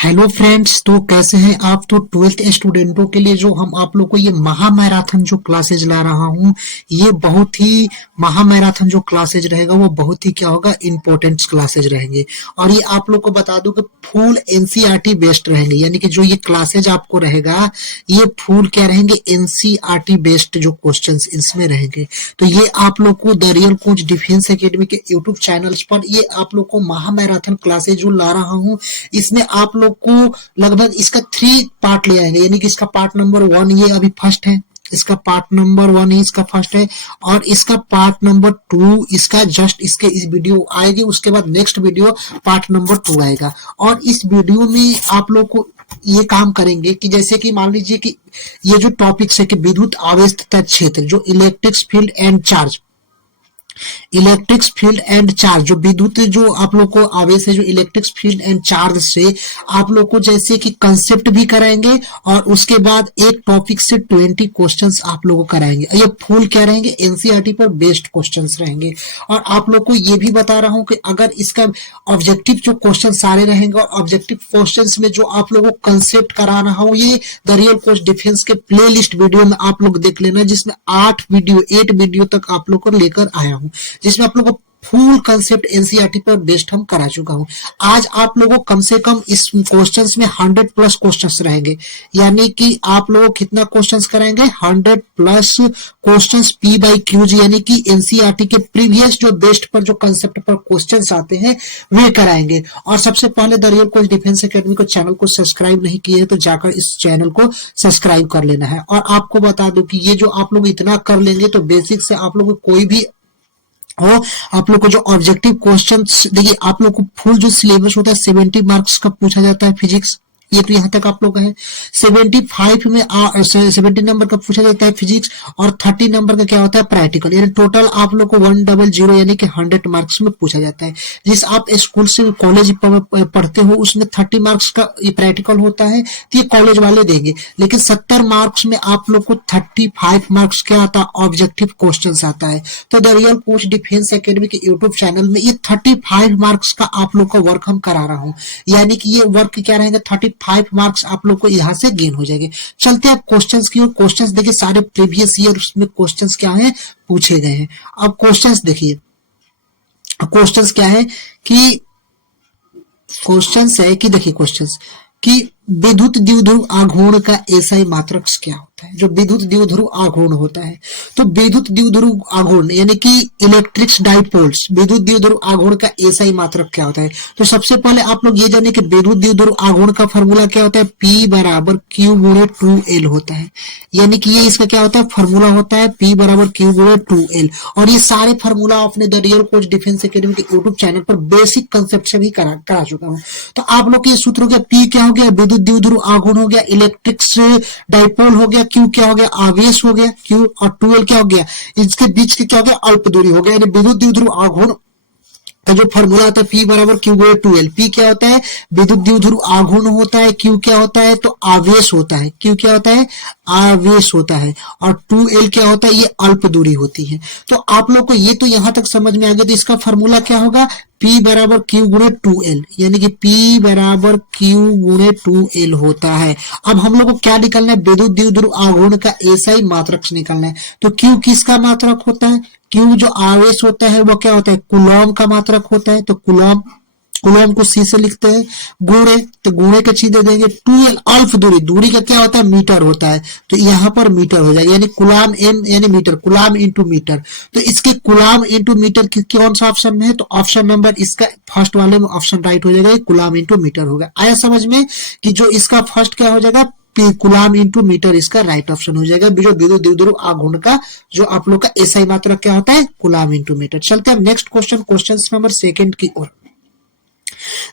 Hello friends, तो कैसे हैं आप। तो 12th स्टूडेंटों के लिए जो हम आप लोग को ये महा मैराथन जो क्लासेज ला रहा हूँ, ये बहुत ही महा मैराथन जो क्लासेज रहेगा वो बहुत ही क्या होगा, इम्पोर्टेंट क्लासेज रहेंगे। और ये आप लोग को बता दूं कि फुल एनसीईआरटी बेस्ड रहेंगे, यानी कि जो ये क्लासेज आपको रहेगा ये फुल क्या रहेंगे, एनसीईआरटी बेस्ड जो क्वेश्चंस इसमें रहेंगे। तो ये आप लोग को the real coach defence academy के यूट्यूब चैनल्स पर ये आप लोग को महा मैराथन क्लासेज जो ला रहा हूँ, इसमें आप लोग को लगभग इसका 3 पार्ट ले आएंगे, यानी कि इसका पार्ट नंबर 1 ये अभी फर्स्ट है, इसका पार्ट नंबर 1 ही इसका फर्स्ट है, और इसका पार्ट नंबर 2 इसका जस्ट इसके इस वीडियो आएगी, उसके बाद नेक्स्ट वीडियो पार्ट नंबर 2 आएगा। और इस वीडियो में आप लोग को ये काम करेंगे कि जैसे कि मान लीजिए कि ये जो टॉपिक्स है कि विद्युत आवेश तथा क्षेत्र, जो electric field and charge, electric field and charge, जो विद्युत जो आप लोग को आवेश है, जो इलेक्ट्रिक फील्ड एंड चार्ज से आप लोग को जैसे कि कंसेप्ट भी कराएंगे, और उसके बाद एक टॉपिक से 20 क्वेश्चंस आप लोगों को कराएंगे। ये फुल क्या रहेंगे, एनसीईआरटी पर बेस्ड क्वेश्चंस रहेंगे। और आप लोग को ये भी बता रहा हूं कि अगर इसका ऑब्जेक्टिव जो क्वेश्चन सारे रहेंगे, और ऑब्जेक्टिव क्वेश्चंस में जो आप लोगों को कंसेप्ट करा रहा हूं, ये द रियल कोच डिफेंस के प्लेलिस्ट वीडियो में आप लोग देख लेना, जिसमें 8 वीडियो तक आप लोग को लेकर आया हूं, जिसमें आप लोगों को फुल कंसेप्ट एनसीईआरटी पर बेस्ड हम करा चुका हूं। आज आप लोगों को कम से कम इस क्वेश्चंस में 100 प्लस क्वेश्चंस रहेंगे, यानी कि आप लोगों को कितना क्वेश्चंस कराएंगे, 100 plus questions P Y Qs, यानी कि एनसीईआरटी के प्रीवियस जो बेस्ड पर जो कंसेप्ट पर क्वेश्चंस आते हैं वे कराएंगे। और सबसे पहले the real coach defence academy को चैनल को सब्सक्राइब नहीं किए तो जाकर इस चैनल को सब्सक्राइब कर लेना है। और आपको बता दूं कि ये जो आप लोग इतना कर लेंगे तो बेसिक से आप लोग को कोई भी हो, आप लोग को जो ऑब्जेक्टिव क्वेश्चंस, देखिए आप लोग को फुल जो सिलेबस होता है 70 मार्क्स का पूछा जाता है फिजिक्स, ये तो यहाँ तक आप लोग का है। 75 में 70 नंबर का पूछा जाता है फिजिक्स, और 30 नंबर का क्या होता है, प्रैक्टिकल, यानी टोटल आप लोग को 100 यानी कि 100 मार्क्स में पूछा जाता है। जिस आप स्कूल से कॉलेज पढ़ते हो उसमें 30 मार्क्स का प्रैक्टिकल होता है, तो ये कॉलेज वाले देंगे। लेकिन 70 मार्क्स में आप लोग को 35 मार्क्स क्या आता है, ऑब्जेक्टिव क्वेश्चन आता है। तो the real coach defence academy के यूट्यूब चैनल में ये 35 मार्क्स का आप लोग का वर्क हम करा रहा हूँ, यानी कि ये वर्क क्या रहेगा, 35 मार्क्स आप लोग को यहाँ से गेन हो जाएंगे। चलते हैं क्वेश्चंस की ओर। क्वेश्चंस देखिए सारे प्रीवियस ईयर उसमें क्वेश्चंस क्या है पूछे गए हैं। अब क्वेश्चंस देखिए, क्वेश्चंस क्या है कि क्वेश्चंस है कि देखिए क्वेश्चंस कि विद्युत द्विध्रुव आघूर्ण का एसआई मात्रक क्या होता है। जो विद्युत द्विध्रुव आघूर्ण होता है, तो विद्युत द्विध्रुव आघूर्ण यानी कि इलेक्ट्रिक डाइपोल्स, विद्युत द्विध्रुव आघूर्ण का एसआई मात्रक क्या होता है। तो सबसे पहले आप लोग ये जाने कि विद्युत द्विध्रुव आघूर्ण का फॉर्मूला क्या होता है, P बराबर Q गुणे 2L होता है, यानी कि ये इसका क्या होता है, फॉर्मूला होता है P बराबर Q गुणे 2L। और ये सारे फॉर्मूला आपने the real coach defence academy के यूट्यूब चैनल पर बेसिक कंसेप्ट से भी करा चुका हूँ। तो आप लोग के सूत्र हो गया, P क्या हो गया, विद्युत द्विध्रुव आघूर्ण हो गया, इलेक्ट्रिक डाइपोल हो गया, Q क्या हो गया, आवेश हो गया Q, और 2L क्या हो गया, इसके बीच के क्या हो गया, अल्प दूरी हो गया। यानी विद्युत द्विध्रुव आघूर्ण का जो फॉर्मूला होता है P बराबर Q गुणे 2L। P क्या होता है, विद्युत द्विध्रुव आघूर्ण होता है, Q क्या होता है, तो आवेश होता है, Q क्या होता है, आवेश होता है, और 2L क्या होता है, ये अल्प दूरी होती है। तो आप लोग को ये तो यहां तक समझ में आ गया। तो इसका फॉर्मूला क्या होगा, P बराबर Q गुणे 2L, यानी कि P बराबर Q गुणे 2L होता है। अब हम लोग को क्या निकलना है, विद्युत द्विध्रुव आघूर्ण का एसआई मात्रक निकलना है। तो Q किसका मात्रक होता है, Q जो आवेश होता है वो क्या होता है, कूलॉम का मात्रक होता है। तो कूलॉम, कूलॉम को C से लिखते हैं, गुणे, तो गुणे के छीन दे देंगे, 2L अल्प दूरी, दूरी का क्या होता है, मीटर होता है, तो यहाँ पर मीटर हो जाएगा, यानी कुलाम M यानी मीटर, कुलाम इंटू मीटर। तो इसके कुलाम इंटू मीटर कौन सा ऑप्शन में है, तो ऑप्शन नंबर इसका फर्स्ट वाले में ऑप्शन राइट हो जाएगा, कुलाम इंटू मीटर होगा। आया समझ में कि जो इसका फर्स्ट क्या हो जाएगा, कुलाम इंटू मीटर इसका राइट ऑप्शन हो जाएगा। जो विद्युत द्विध्रुव आघूर्ण का जो आप लोग का एसआई मात्रक क्या होता है, कुलाम इंटू मीटर। चलते हैं नेक्स्ट क्वेश्चन, क्वेश्चन नंबर 2 की ओर।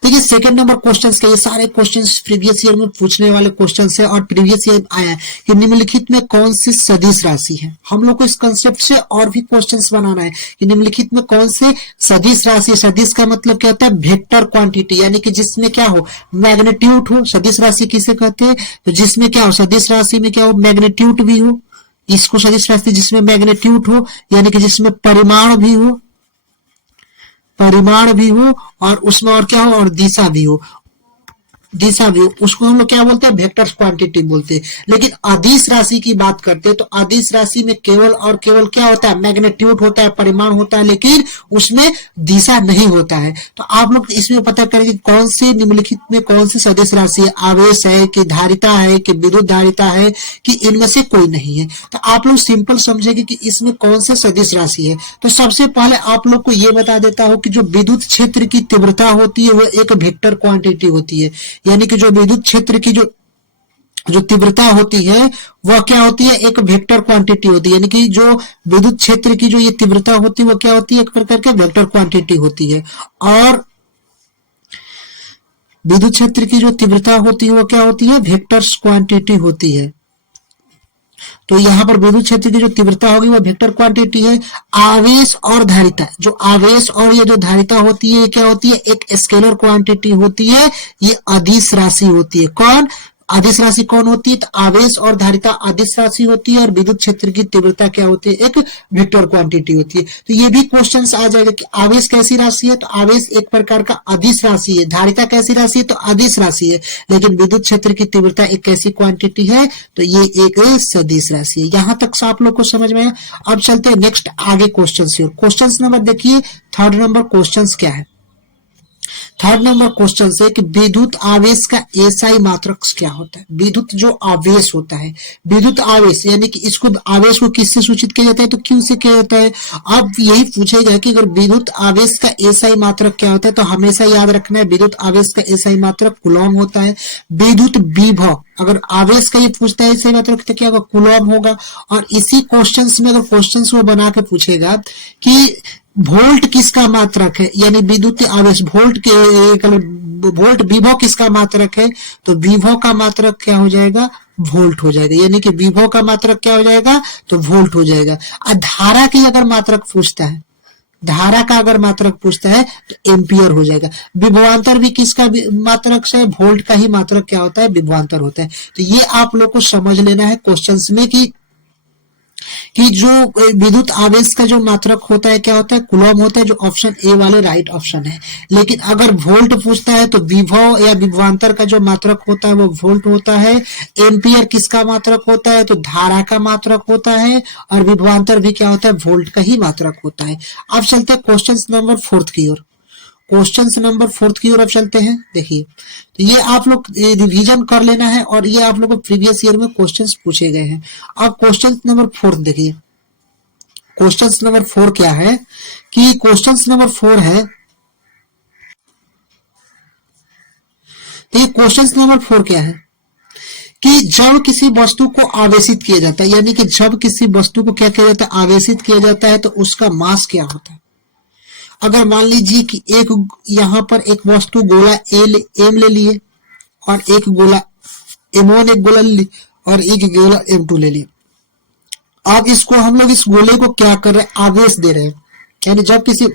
देखिए सेकंड नंबर क्वेश्चंस के ये सारे क्वेश्चंस प्रीवियस ईयर में पूछने वाले क्वेश्चंस है, और प्रीवियस ईयर आया है कि निम्नलिखित में कौन सी सदिश राशि है। हम लोग को इस कंसेप्ट से और भी क्वेश्चंस बनाना है कि निम्नलिखित में कौन से सदिश राशि। सदिश का मतलब क्या होता है, वेक्टर क्वांटिटी, यानी कि जिसमें क्या हो, मैग्नीट्यूड हो। सदिश राशि किसे कहते हैं, तो जिसमें क्या हो, सदिश राशि में क्या हो, मैग्नीट्यूड भी हो, इसको सदिश राशि जिसमें मैग्नीट्यूड हो, यानी कि जिसमें परिमाण भी हो, परिमाण भी हो, और उसमें और क्या हो, और दिशा भी हो। दिशा भी, उसको हम लोग क्या बोलते हैं, वेक्टर क्वांटिटी बोलते हैं। लेकिन अदिश राशि की बात करते हैं तो अदिश राशि में केवल और केवल क्या होता है, मैग्नीट्यूड होता है, परिमाण होता है, लेकिन उसमें दिशा नहीं होता है। तो आप लोग इसमें पता करेंगे कौन सी निम्नलिखित में कौन सी सदिश राशि है, आवेश है कि धारिता है कि विद्युत धारिता है कि इनमें से कोई नहीं है। तो आप लोग सिंपल समझेंगे कि इसमें कौन सा सदिश राशि है। तो सबसे पहले आप लोग को यह बता देता हूं कि जो विद्युत क्षेत्र की तीव्रता होती है वो एक वेक्टर क्वांटिटी होती है। यानी कि जो विद्युत क्षेत्र की जो जो तीव्रता होती है वह क्या होती है, एक वेक्टर क्वांटिटी होती है। यानी कि जो विद्युत क्षेत्र की जो ये तीव्रता होती है वो क्या होती है, एक प्रकार की वेक्टर क्वांटिटी होती है। और विद्युत क्षेत्र की जो तीव्रता होती है वो क्या होती है, वेक्टर्स क्वांटिटी होती है। तो यहाँ पर विद्युत क्षेत्र की जो तीव्रता होगी वो वेक्टर क्वांटिटी है। आवेश और धारिता, जो आवेश और ये जो धारिता होती है ये क्या होती है, एक स्केलर क्वांटिटी होती है, ये अदिश राशि होती है। कौन अदिश राशि कौन होती है, तो आवेश और धारिता अदिश राशि होती है और विद्युत क्षेत्र की तीव्रता क्या होती है, एक वेक्टर क्वांटिटी होती है। तो ये भी क्वेश्चंस आ जाएगा कि आवेश कैसी राशि है, तो आवेश एक प्रकार का अदिश राशि है। धारिता कैसी राशि है, तो अदिश राशि है। लेकिन विद्युत क्षेत्र की तीव्रता एक कैसी क्वांटिटी है, तो ये एक सदिश राशि है। यहां तक आप लोग को समझ में आया। अब चलते हैं नेक्स्ट आगे क्वेश्चन की ओर। क्वेश्चन नंबर देखिए, थर्ड नंबर क्वेश्चन क्या है। थर्ड नंबर क्वेश्चन से कि विद्युत आवेश का एसआई मात्रक क्या होता है। विद्युत जो आवेश होता है, विद्युत आवेश यानी कि इसको आवेश को किससे सूचित किया जाता है, तो क्यू से किया जाता है। अब यही पूछेगा कि अगर विद्युत आवेश का एसआई मात्रक क्या होता है, तो हमेशा याद रखना है विद्युत आवेश का एसआई मात्रक कूलॉम होता है। विद्युत विभव, अगर आवेश का ये पूछता है एसआई मात्रक तो क्या होगा, कूलॉम होगा। और इसी क्वेश्चंस में अगर क्वेश्चंस वो बना के पूछेगा कि वोल्ट किसका मात्रक है, यानी विद्युत आवेश वोल्ट के वोल्ट विभव किसका मात्रक है, तो विभव का मात्रक क्या हो जाएगा, वोल्ट हो जाएगा। यानी कि विभव का मात्रक क्या हो जाएगा, तो वोल्ट हो जाएगा। और धारा की अगर मात्रक पूछता है, धारा का अगर मात्रक पूछता है तो एम्पियर हो जाएगा। विभवांतर भी किसका मात्रक से, वोल्ट का ही मात्रक क्या होता है, विभवांतर होता है। तो ये आप लोग को समझ लेना है क्वेश्चंस में कि जो विद्युत आवेश का जो मात्रक होता है क्या होता है, कूलॉम होता है, जो ऑप्शन ए वाले राइट ऑप्शन है। लेकिन अगर वोल्ट पूछता है तो विभव या विभवांतर का जो मात्रक होता है वो वोल्ट होता है। एम्पियर किसका मात्रक होता है, तो धारा का मात्रक होता है। और विभवांतर भी क्या होता है, वोल्ट का ही मात्रक होता है। अब चलते हैं क्वेश्चन नंबर फोर्थ की ओर। क्वेश्चन नंबर फोर्थ की ओर अब चलते हैं। देखिए, तो ये आप लोग रिवीजन कर लेना है और ये आप लोग को प्रीवियस ईयर में क्वेश्चंस पूछे गए हैं। अब क्वेश्चन नंबर फोर्थ देखिए, क्वेश्चन नंबर 4 क्या है कि क्वेश्चन नंबर 4 है, तो ये क्वेश्चन नंबर 4 क्या है कि जब किसी वस्तु को आवेशित किया जाता है, यानी कि जब किसी वस्तु को क्या किया जाता है, आवेशित किया जाता है, तो उसका मास क्या होता है। अगर मान लीजिए कि एक यहां पर एक वस्तु गोला एम ले लिए और एक गोला M1 एक गोला ले ली और एक गोला M2 ले लिया। अब इसको हम लोग इस गोले को क्या कर रहे हैं, आवेश दे रहे हैं। यानी जब किसी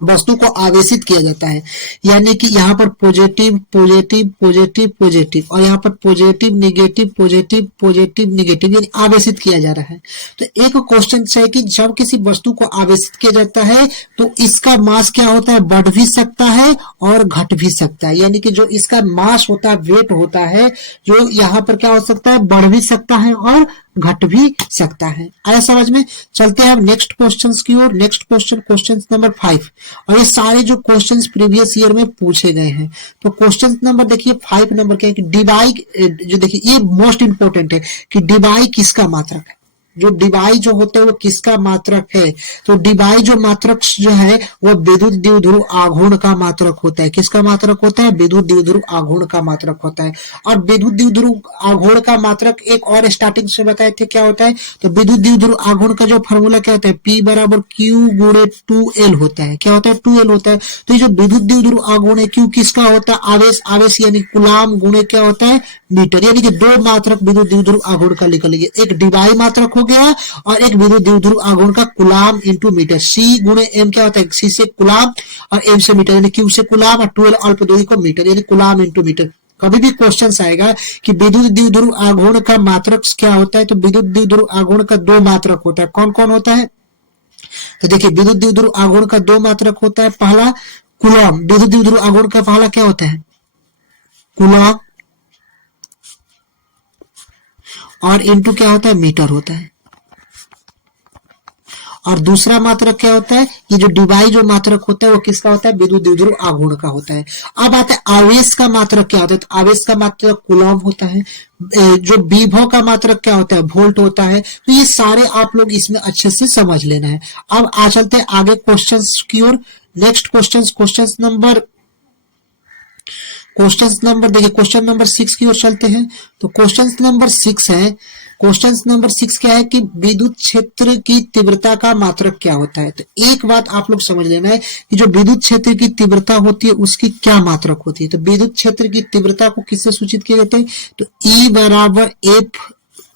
वस्तु को आवेशित किया जाता है, यानी कि यहाँ पर पॉजिटिव पॉजिटिव पॉजिटिव पॉजिटिव और यहाँ पर positive negative positive positive negative, यानी आवेशित किया जा रहा है। तो एक क्वेश्चन है कि जब किसी वस्तु को आवेशित किया जाता है तो इसका मास क्या होता है, बढ़ भी सकता है और घट भी सकता है। यानी कि जो इसका मास होता है, वेट होता है, जो यहाँ पर क्या हो सकता है, बढ़ भी सकता है और घट भी सकता है। आया समझ में। चलते हैं अब नेक्स्ट क्वेश्चंस की ओर। नेक्स्ट क्वेश्चन नंबर 5, और ये सारे जो क्वेश्चंस प्रीवियस ईयर में पूछे गए हैं। तो क्वेश्चन नंबर देखिए 5 नंबर क्या है कि डिवाई, जो देखिए ये मोस्ट इंपोर्टेंट है कि डिवाई किसका मात्रक है। जो डिवाई जो होता है वो किसका मात्रक है, तो डिवाई जो मात्रक जो है वो विद्युत द्विध्रुव आघूर्ण का मात्रक होता है। किसका मात्रक होता है, विद्युत द्विध्रुव आघूर्ण का मात्रक होता है। और विद्युत द्विध्रुव आघूर्ण का मात्रक एक और स्टार्टिंग से बताए थे क्या होता है, तो विद्युत द्विध्रुव आघूर्ण का जो फॉर्मूला क्या होता है, P बराबर Q गुणे 2L होता है। क्या होता है, 2L होता है। तो ये जो विद्युत द्विध्रुव आघूर्ण है, Q किसका होता है, आवेश, आवेश यानी गुलाम गुणे क्या होता है, मीटर। यानी कि दो मात्रक विद्युत द्विध्रुव आघूर्ण का निकल गया, एक डिवाई मात्रक हो गया और एक विद्युत द्विध्रुव आघूर्ण का कुलाम इंटू मीटर। C गुणे M क्या होता है, C से कुलाम और M से मीटर, यानी Q से कुलाम और 2L अल्पदोही को मीटर, यानी कुलाम इंटू मीटर। कभी भी क्वेश्चन आएगा कि विद्युत द्विध्रुव आघूर्ण का मात्रक क्या होता है, तो विद्युत द्विध्रुव आघूर्ण का दो मात्रक होता है। कौन कौन होता है, तो देखिए विद्युत द्विध्रुव आघूर्ण का दो मात्रक होता है। पहला कुलॉम, विद्युत द्विध्रुव आघूर्ण का पहला क्या होता है, कूलॉम, और इनटू क्या होता है, मीटर होता है। और दूसरा मात्रक क्या होता है, ये जो डिवाई जो मात्रक होता है वो किसका होता है, विद्युत द्विध्रुव आघूर्ण का होता है। अब आता है आवेश का मात्रक क्या होता है, तो आवेश का मात्रक कूलॉम होता है। जो विभव का मात्रक क्या होता है, वोल्ट होता है। तो ये सारे आप लोग इसमें अच्छे से समझ लेना है। अब आ चलते हैं आगे क्वेश्चंस की ओर। नेक्स्ट क्वेश्चन नंबर देखिए, क्वेश्चन नंबर 6 की ओर चलते हैं। तो क्वेश्चन नंबर 6 है, क्वेश्चन नंबर 6 क्या है कि विद्युत क्षेत्र की तीव्रता का मात्रक क्या होता है। तो एक बात आप लोग समझ लेना है कि जो विद्युत क्षेत्र की तीव्रता होती है उसकी क्या मात्रक होती है। तो विद्युत क्षेत्र की तीव्रता को किससे सूचित किया जाता है, तो E बराबर एफ,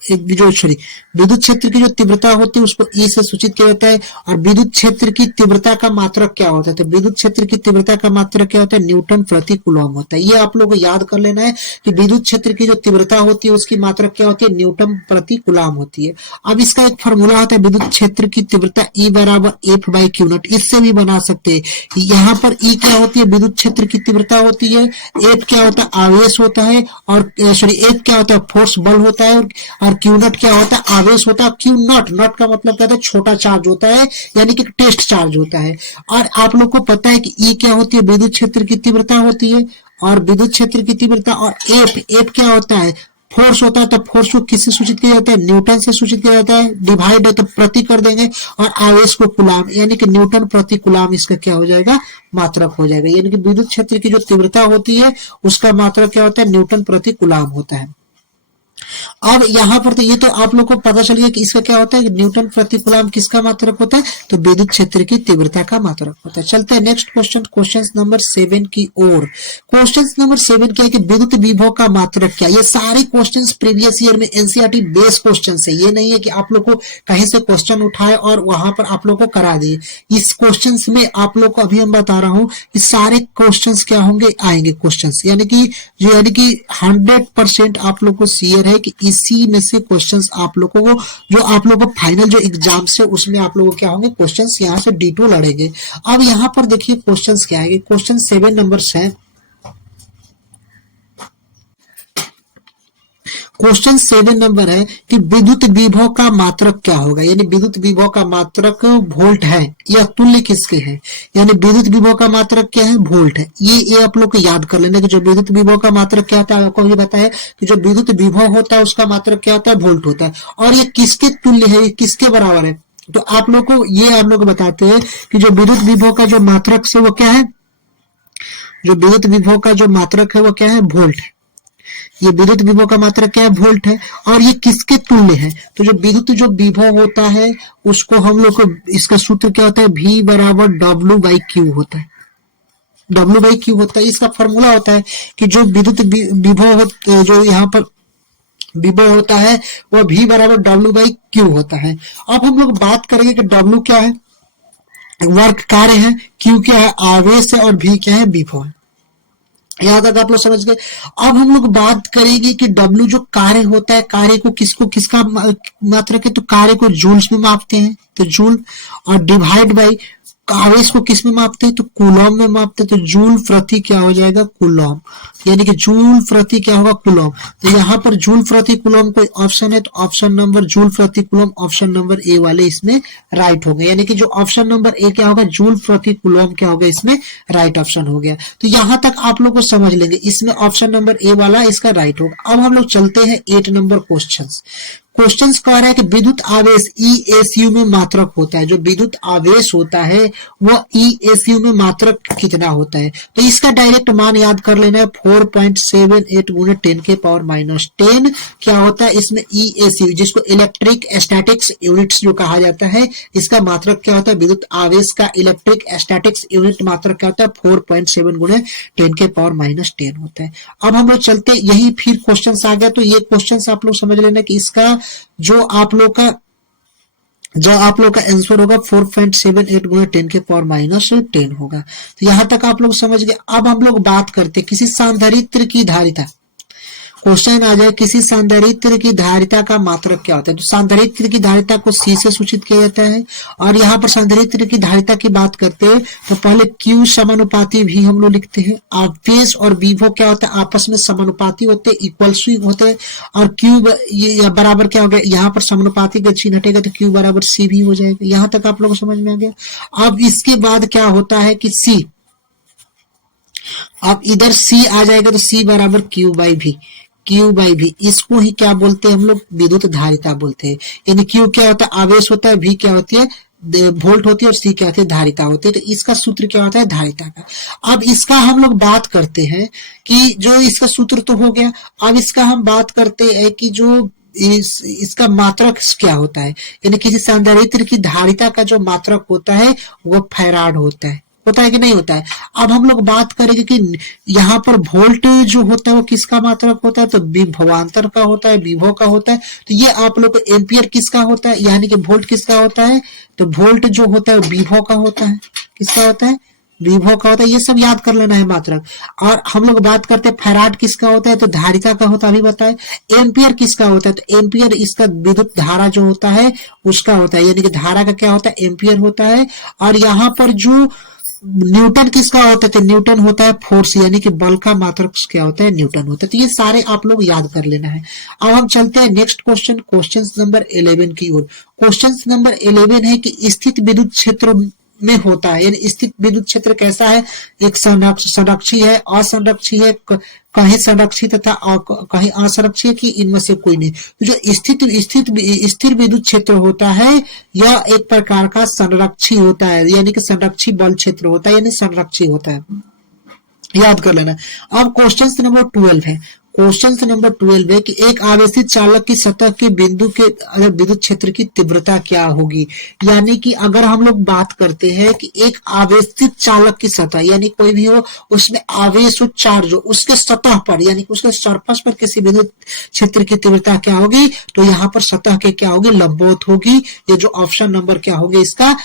जो सॉरी विद्युत क्षेत्र की जो तीव्रता होती है उसको ई से सूचित किया जाता है। और विद्युत क्षेत्र की तीव्रता का मात्रक क्या होता है, तो विद्युत क्षेत्र की तीव्रता का मात्रक क्या होता है, न्यूटन प्रति कूलॉम होता है। ये आप लोगों को याद कर लेना है कि विद्युत क्षेत्र की जो तीव्रता होती है उसकी मात्रक क्या होती है, न्यूटन प्रति कूलॉम होती है। अब इसका एक फॉर्मूला होता है विद्युत क्षेत्र की तीव्रता ई बराबर एफ बाई क्यू नॉट, इससे भी बना सकते हैं। यहाँ पर ई क्या होती है, विद्युत क्षेत्र की तीव्रता होती है, एफ क्या होता है, आवेश होता है, और सॉरी एफ क्या होता है, फोर्स बल होता है, और क्यू नॉट क्या होता है, आवेश होता है। क्यू नॉट, नॉट का मतलब क्या होता है, छोटा चार्ज होता है, यानी कि टेस्ट चार्ज होता है। और आप लोग को पता है कि ई क्या होती है, विद्युत क्षेत्र की तीव्रता होती है, और विद्युत क्षेत्र की तीव्रता, और एफ क्या होता है, फोर्स होता है। तो फोर्स को किससे सूचित किया जाता है, न्यूटन से सूचित किया जाता है। डिवाइड है तो प्रति कर देंगे, और आवेश को कूलॉम, यानी कि न्यूटन प्रति कूलॉम इसका क्या हो जाएगा, मात्रक हो जाएगा। यानी कि विद्युत क्षेत्र की जो तीव्रता होती है उसका मात्रक क्या होता है, न्यूटन प्रति कूलॉम होता है। अब यहां पर तो ये तो आप लोग को पता चल गया कि इसका क्या होता है, न्यूटन प्रति कूलॉम किसका मात्रक होता है, तो विद्युत क्षेत्र की तीव्रता का मात्रक होता है। चलते हैं नेक्स्ट क्वेश्चन, क्वेश्चन नंबर 7 की ओर। क्वेश्चन नंबर 7 क्या है कि विद्युत विभव का मात्रक क्या। ये सारे क्वेश्चन प्रीवियस ईयर में एनसीईआरटी बेस क्वेश्चन है, ये नहीं है कि आप लोग को कहीं से क्वेश्चन उठाए और वहां पर आप लोग को करा दिए। इस क्वेश्चन में आप लोग को अभी हम बता रहा हूं कि सारे क्वेश्चन क्या होंगे, आएंगे क्वेश्चन, यानी कि 100% आप लोग को क्लियर है कि इसी में से क्वेश्चंस आप लोगों को, जो आप लोगों को फाइनल जो एग्जाम से उसमें आप लोगों को क्या होंगे, क्वेश्चंस यहां से D2 लड़ेंगे। अब यहां पर देखिए क्वेश्चंस क्या है, क्वेश्चन 7 नंबर है। क्वेश्चन 7 नंबर है कि विद्युत विभव का मात्रक क्या होगा, यानी विद्युत विभव का मात्रक वोल्ट है या तुल्य किसके है, यानी विद्युत विभव का मात्रक क्या है, वोल्ट है। ये आप लोग को याद कर लेना कि जो विद्युत विभव का मात्रक क्या होता है, आपको ये बताया कि जो विद्युत विभव होता है उसका मात्रक क्या होता है, वोल्ट होता है। और ये किसके तुल्य है, किसके बराबर है, तो आप लोग को ये आप लोग बताते हैं कि जो विद्युत विभव का जो मात्रक से वो क्या है, जो विद्युत विभव का जो मात्रक है वो क्या है, वोल्ट है। ये विद्युत विभव का मात्रक क्या है, वोल्ट है। और ये किसके तुल्य है, तो जो विद्युत जो विभव होता है उसको हम लोग को, इसका सूत्र क्या होता है, V बराबर W/Q होता है, W/Q होता है। इसका फॉर्मूला होता है कि जो विद्युत विभव जो यहाँ पर विभव होता है वो V बराबर W/Q होता है। अब हम लोग बात करेंगे कि W क्या है, वर्क कार्य है, Q क्या है, आवेश है, और V क्या है, विभव है। यहां तक आप लोग समझ गए। अब हम लोग बात करेंगे कि W जो कार्य होता है, कार्य को किसका मात्रक है, तो कार्य को जूल्स में मापते हैं, तो जूल, और डिवाइड बाई आवेश को किस में मापते हैं, तो कूलॉम में मापते हैं, तो जूल प्रति क्या हो जाएगा, कूलॉम, यानी कि जूल प्रति क्या होगा, कूलॉम। तो यहाँ पर जूल प्रति कूलॉम कोई ऑप्शन है तो ऑप्शन नंबर जूल प्रति कूलॉम, ऑप्शन नंबर ए वाले इसमें राइट हो गए, यानी कि जो ऑप्शन नंबर ए क्या होगा, जूल प्रति कूलॉम क्या होगा, इसमें राइट ऑप्शन हो गया। तो यहां तक आप लोग को समझ लेंगे, इसमें ऑप्शन नंबर ए वाला इसका राइट होगा। अब हम लोग चलते हैं 8 नंबर क्वेश्चन। क्वेश्चन कह रहा है कि विद्युत आवेश ESU में मात्रक होता है, जो विद्युत आवेश होता है वह ESU में मात्रक कितना होता है, तो इसका डायरेक्ट मान याद कर लेना है, 4.78 गुणे 10 के पावर -10 क्या होता है इसमें ESU, जिसको इलेक्ट्रिक स्टैटिक्स यूनिट्स जो कहा जाता है, इसका मात्रक क्या होता है, विद्युत आवेश का इलेक्ट्रिक स्टैटिक्स यूनिट मात्रक क्या होता है, 4.7 गुणे 10 के पावर -10 होता है। अब हम लोग चलते, यही फिर क्वेश्चन आ गया, तो ये क्वेश्चन आप लोग समझ लेना कि इसका जो आप लोग का आंसर होगा 4.78 गुणे 10 के पावर -10 होगा। तो यहां तक आप लोग समझ गए। अब हम लोग बात करते किसी सांधारित्र की धारिता, क्वेश्चन आ जाए किसी संधारित्र की धारिता का मात्रक क्या होता है। तो संधारित्र की धारिता को C से सूचित किया जाता है। और यहाँ पर संधारित्र की धारिता की बात करते हैं तो पहले Q समानुपाती भी हम लोग लिखते हैं। आवेश और विभव क्या होता है, आपस में समानुपाती होते हैं, इक्वल्स होते हैं। और Q ये बराबर क्या हो गया, यहाँ पर समानुपाती का चिन्ह हटेगा तो Q बराबर C भी हो जाएगा। यहाँ तक आप लोग को समझ में आ गया। अब इसके बाद क्या होता है कि C, अब इधर C आ जाएगा तो C बराबर Q बाई भी, Q बाई भी, इसको ही क्या बोलते हैं हम लोग, विद्युत धारिता बोलते हैं। यानी Q क्या होता है, आवेश होता है, V क्या होती है, वोल्ट होती है, और C क्या होती है, धारिता होती है। तो इसका सूत्र क्या होता है, धारिता का। अब इसका हम लोग बात करते हैं कि जो इसका सूत्र तो हो गया, अब इसका हम बात करते हैं कि जो इसका मात्रक क्या होता है। यानी किसी संधारित्र की धारिता का जो मात्रक होता है वो फैराड होता है कि नहीं होता है। अब हम लोग बात करेंगे कि यहाँ पर वोल्ट जो होता है वो किसका मात्रक होता है, तो विभवांतर का होता है, विभव का होता है। तो ये आप लोग को एम्पियर किसका होता है, यानी कि वोल्ट किसका होता है, तो वोल्ट जो होता है विभव का होता है। किसका होता है, विभव का होता है। ये सब याद कर लेना है मात्रक। और हम लोग बात करते हैं फैराड किसका होता है, तो धारिता का होता है, अभी बताए। एम्पियर किसका होता है, तो एम्पियर इसका विद्युत धारा जो होता है उसका होता है, यानी कि धारा का क्या होता है, एम्पियर होता है। और यहाँ पर जो न्यूटन किसका होता है, तो न्यूटन होता है फोर्स, यानी कि बल का मात्रक क्या होता है, न्यूटन होता है। तो ये सारे आप लोग याद कर लेना है। अब हम चलते हैं नेक्स्ट क्वेश्चन, क्वेश्चन नंबर 11 की ओर। क्वेश्चन नंबर 11 है कि स्थित विद्युत क्षेत्र में होता है, यानी स्थित विद्युत क्षेत्र कैसा है, एक संरक्षी है, असंरक्षी है, कहीं संरक्षित तथा कहीं असंरक्षित है, कि इनमें से कोई नहीं। तो जो स्थिर विद्युत क्षेत्र होता है यह एक प्रकार का संरक्षी होता है, यानी कि संरक्षी बल क्षेत्र होता है, यानी संरक्षी होता है, याद कर लेना। अब क्वेश्चन नंबर 12 है। क्वेश्चन नंबर 12 है कि एक आवेशित चालक की सतह के बिंदु के विद्युत क्षेत्र की तीव्रता क्या होगी। यानी कि अगर हम लोग बात करते हैं कि एक आवेशित चालक की सतह, यानी कोई भी हो उसमें आवेश हो, चार्ज हो, उसके सतह पर यानी कि उसके सरफेस पर किसी विद्युत क्षेत्र की तीव्रता क्या होगी, तो यहाँ पर सतह के क्या होगी, लंबवत होगी। ये जो ऑप्शन नंबर क्या होगा इसका,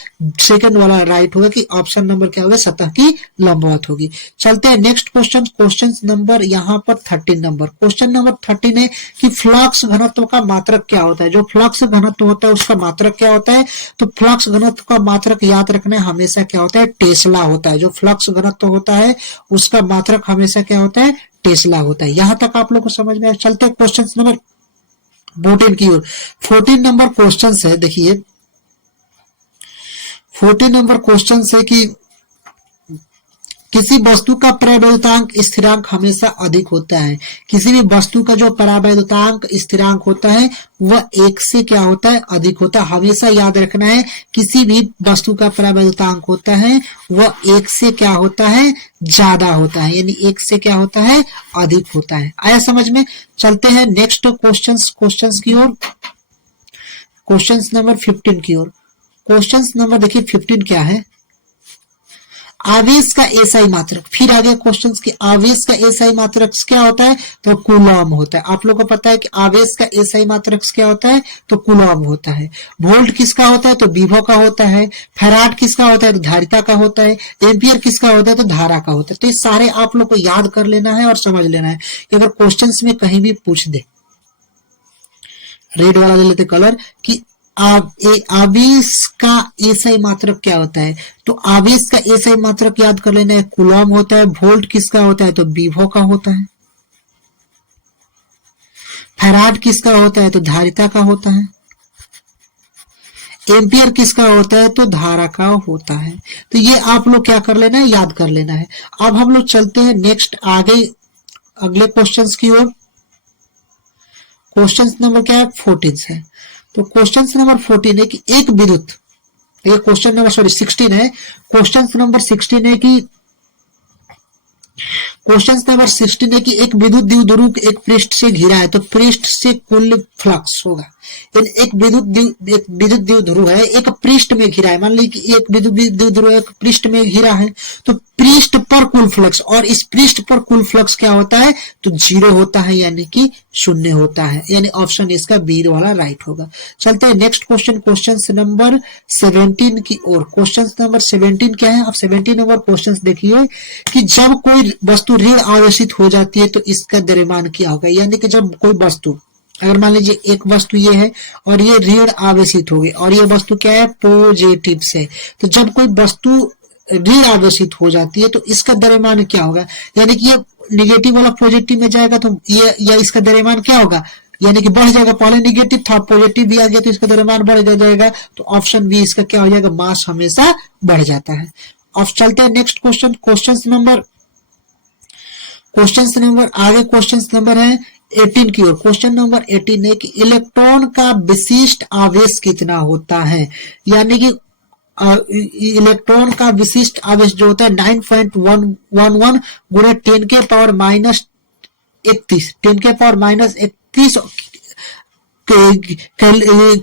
सेकंड वाला राइट होगा कि ऑप्शन नंबर क्या होगा, सतह की लंबवत होगी। चलते हैं नेक्स्ट क्वेश्चन, क्वेश्चन नंबर यहाँ पर 13 नंबर। क्वेश्चन नंबर 13 है कि फ्लक्स घनत्व का मात्रक क्या होता है। जो फ्लक्स घनत्व होता है उसका मात्रक क्या होता है, तो फ्लक्स घनत्व का मात्रक याद रखना है हमेशा क्या होता है, टेस्ला होता है। जो फ्लक्स घनत्व होता है उसका मात्रक हमेशा क्या होता है, टेस्ला होता है। यहां तक आप लोग को समझ में आया। चलते हैं क्वेश्चन नंबर 14 की ओर। 14 नंबर क्वेश्चन है, देखिए 14 नंबर क्वेश्चन है कि किसी वस्तु का परावैद्युतांक स्थिरांक हमेशा अधिक होता है। किसी भी वस्तु का जो परावैद्युतांक स्थिरांक होता है वह 1 से क्या होता है, अधिक होता है। हमेशा याद रखना है किसी भी वस्तु का परावैद्युतांक होता है वह 1 से क्या होता है, ज्यादा होता है, यानी 1 से क्या होता है, अधिक होता है। आया समझ में। चलते हैं नेक्स्ट क्वेश्चन की ओर, क्वेश्चन नंबर 15 की ओर। क्वेश्चन नंबर देखिए 15 क्या है, आवेश का एसआई मात्रक। फिर आगे क्वेश्चन की आवेश का एसआई मात्रक क्या होता है, तो कूलॉम होता है। आप लोगों को पता है कि आवेश का एसआई मात्रक क्या होता है, तो कूलॉम होता है। वोल्ट किसका होता है, तो विभव का होता है। फैराड किसका होता है, तो धारिता का होता है। एम्पियर किसका होता है, तो धारा का होता है। तो ये सारे आप लोग को याद कर लेना है और समझ लेना है कि अगर क्वेश्चन में कहीं भी पूछ दे, रेड वाला ले लेते कलर, कि आवेश का एसआई मात्रक क्या होता है, तो आवेश का एसआई मात्रक याद कर लेना है, कूलॉम होता है। वोल्ट किसका होता है, तो विभव का होता है। फैराड किसका होता है, तो धारिता का होता है। एम्पियर किसका होता है, तो धारा का होता है। तो ये आप लोग क्या कर लेना है, याद कर लेना है। अब हम लोग चलते हैं नेक्स्ट आगे अगले क्वेश्चंस की ओर। क्वेश्चन नंबर क्या है, 14 है। तो क्वेश्चन नंबर 14 है कि एक विद्युत, ये क्वेश्चन नंबर 16 है। क्वेश्चन नंबर 16 है कि क्वेश्चन नंबर 16 है कि एक विद्युत द्विध्रुव एक पृष्ठ से घिरा है, तो पृष्ठ से कुल फ्लक्स होगा। यानी एक विद्युत द्विध्रुव है, एक पृष्ठ में घिरा है। मान लीजिए कि एक विद्युत द्विध्रुव एक पृष्ठ में घिरा है, तो पृष्ठ पर कुल फ्लक्स, और इस पृष्ठ पर कुल फ्लक्स क्या होता है, तो 0 होता है, यानी कि 0 होता है। यानी ऑप्शन इसका बी वाला राइट होगा। चलते हैं नेक्स्ट क्वेश्चन, क्वेश्चन नंबर 17 की ओर। क्वेश्चन नंबर 17 क्या है, आप 17 नंबर क्वेश्चन देखिए कि जब कोई वस्तु ऋण आवेशित हो जाती है तो इसका द्रव्यमान क्या होगा। यानी कि जब कोई वस्तु, अगर मान लीजिए एक वस्तु ये है और ये ऋण आवेशित हो गई, और ये वस्तु क्या है, पॉजिटिव से, तो जब कोई वस्तु ऋण आवेशित हो जाती है तो इसका द्रव्यमान क्या होगा। यानी कि ये निगेटिव वाला पॉजिटिव में जाएगा तो ये या इसका द्रव्यमान क्या होगा, यानी कि बढ़ जाएगा। पहले निगेटिव था, पॉजिटिव भी आ गया तो इसका द्रव्यमान बढ़ जाएगा। तो ऑप्शन बी इसका क्या हो जाएगा, मास हमेशा बढ़ जाता है। अब चलते हैं नेक्स्ट क्वेश्चन, क्वेश्चन नंबर आगे क्वेश्चन नंबर है 18 की ओर। क्वेश्चन नंबर 18 है कि इलेक्ट्रॉन का विशिष्ट आवेश कितना होता है। यानी कि इलेक्ट्रॉन का विशिष्ट आवेश जो होता है 9.111 गुणे 10 के पावर माइनस 31, 10 के पावर माइनस 31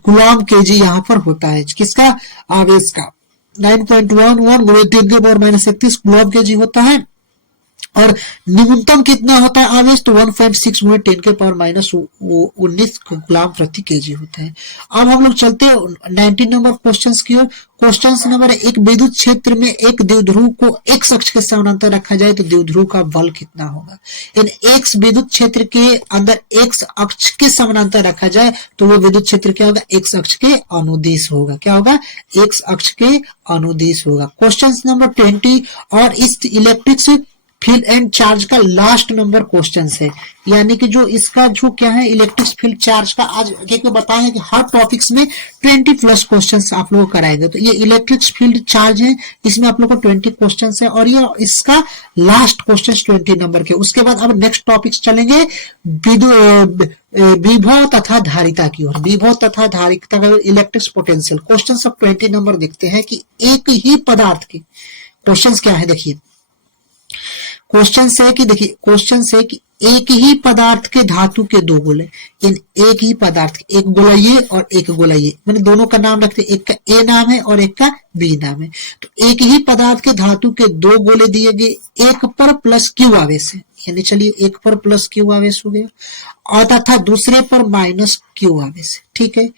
गुलाम केजी यहाँ पर होता है। किसका, आवेश का। 9.11 गुणे 10 के पावर माइनस 31 गुलाम केजी होता है। और न्यूनतम कितना होता है आवेश, तो 1.6 गुणे 10 के पावर माइनस 19 गुलाम प्रति केजी होता है। अब हम लोग चलते हैं 19 नंबर क्वेश्चंस की ओर। क्वेश्चन नंबर, एक विद्युत क्षेत्र में एक द्विध्रुव को x अक्ष के समानांतर रखा जाए तो द्विध्रुव का बल कितना होगा। इन एक विद्युत क्षेत्र के अंदर x अक्ष के समानांतर रखा जाए तो वो विद्युत क्षेत्र क्या होगा, x अक्ष के अनुदिश होगा। क्या होगा, x अक्ष के अनुदिश होगा। क्वेश्चन नंबर 20, और इस इलेक्ट्रिक फील्ड एंड चार्ज का लास्ट नंबर क्वेश्चन है। यानी कि जो इसका जो क्या है, इलेक्ट्रिक फील्ड चार्ज का आज एक बताएं कि हर टॉपिक्स में 20+ क्वेश्चंस आप लोगों को कराएंगे। तो ये इलेक्ट्रिक फील्ड चार्ज है, इसमें आप लोग को 20 क्वेश्चंस है, और ये इसका लास्ट क्वेश्चन 20 नंबर के। उसके बाद अब नेक्स्ट टॉपिक्स चलेंगे विभव तथा धारिता की ओर। विभव तथा धारिता का इलेक्ट्रिक पोटेंशियल। क्वेश्चन सब 20 नंबर देखते हैं कि एक ही पदार्थ के क्वेश्चन क्या है। देखिए क्वेश्चन से कि एक ही पदार्थ के धातु के दो गोले, इन एक ही पदार्थ के, एक गोला ये और एक गोला ये, मैंने दोनों का नाम रखते, एक का ए नाम है और एक का बी नाम है। तो एक ही पदार्थ के धातु के दो गोले दिए गए, एक पर प्लस क्यू आवेश है, यानी चलिए एक पर प्लस क्यू आवेश हो गया, और तथा दूसरे पर माइनस क्यू आवेश है। ठीक है,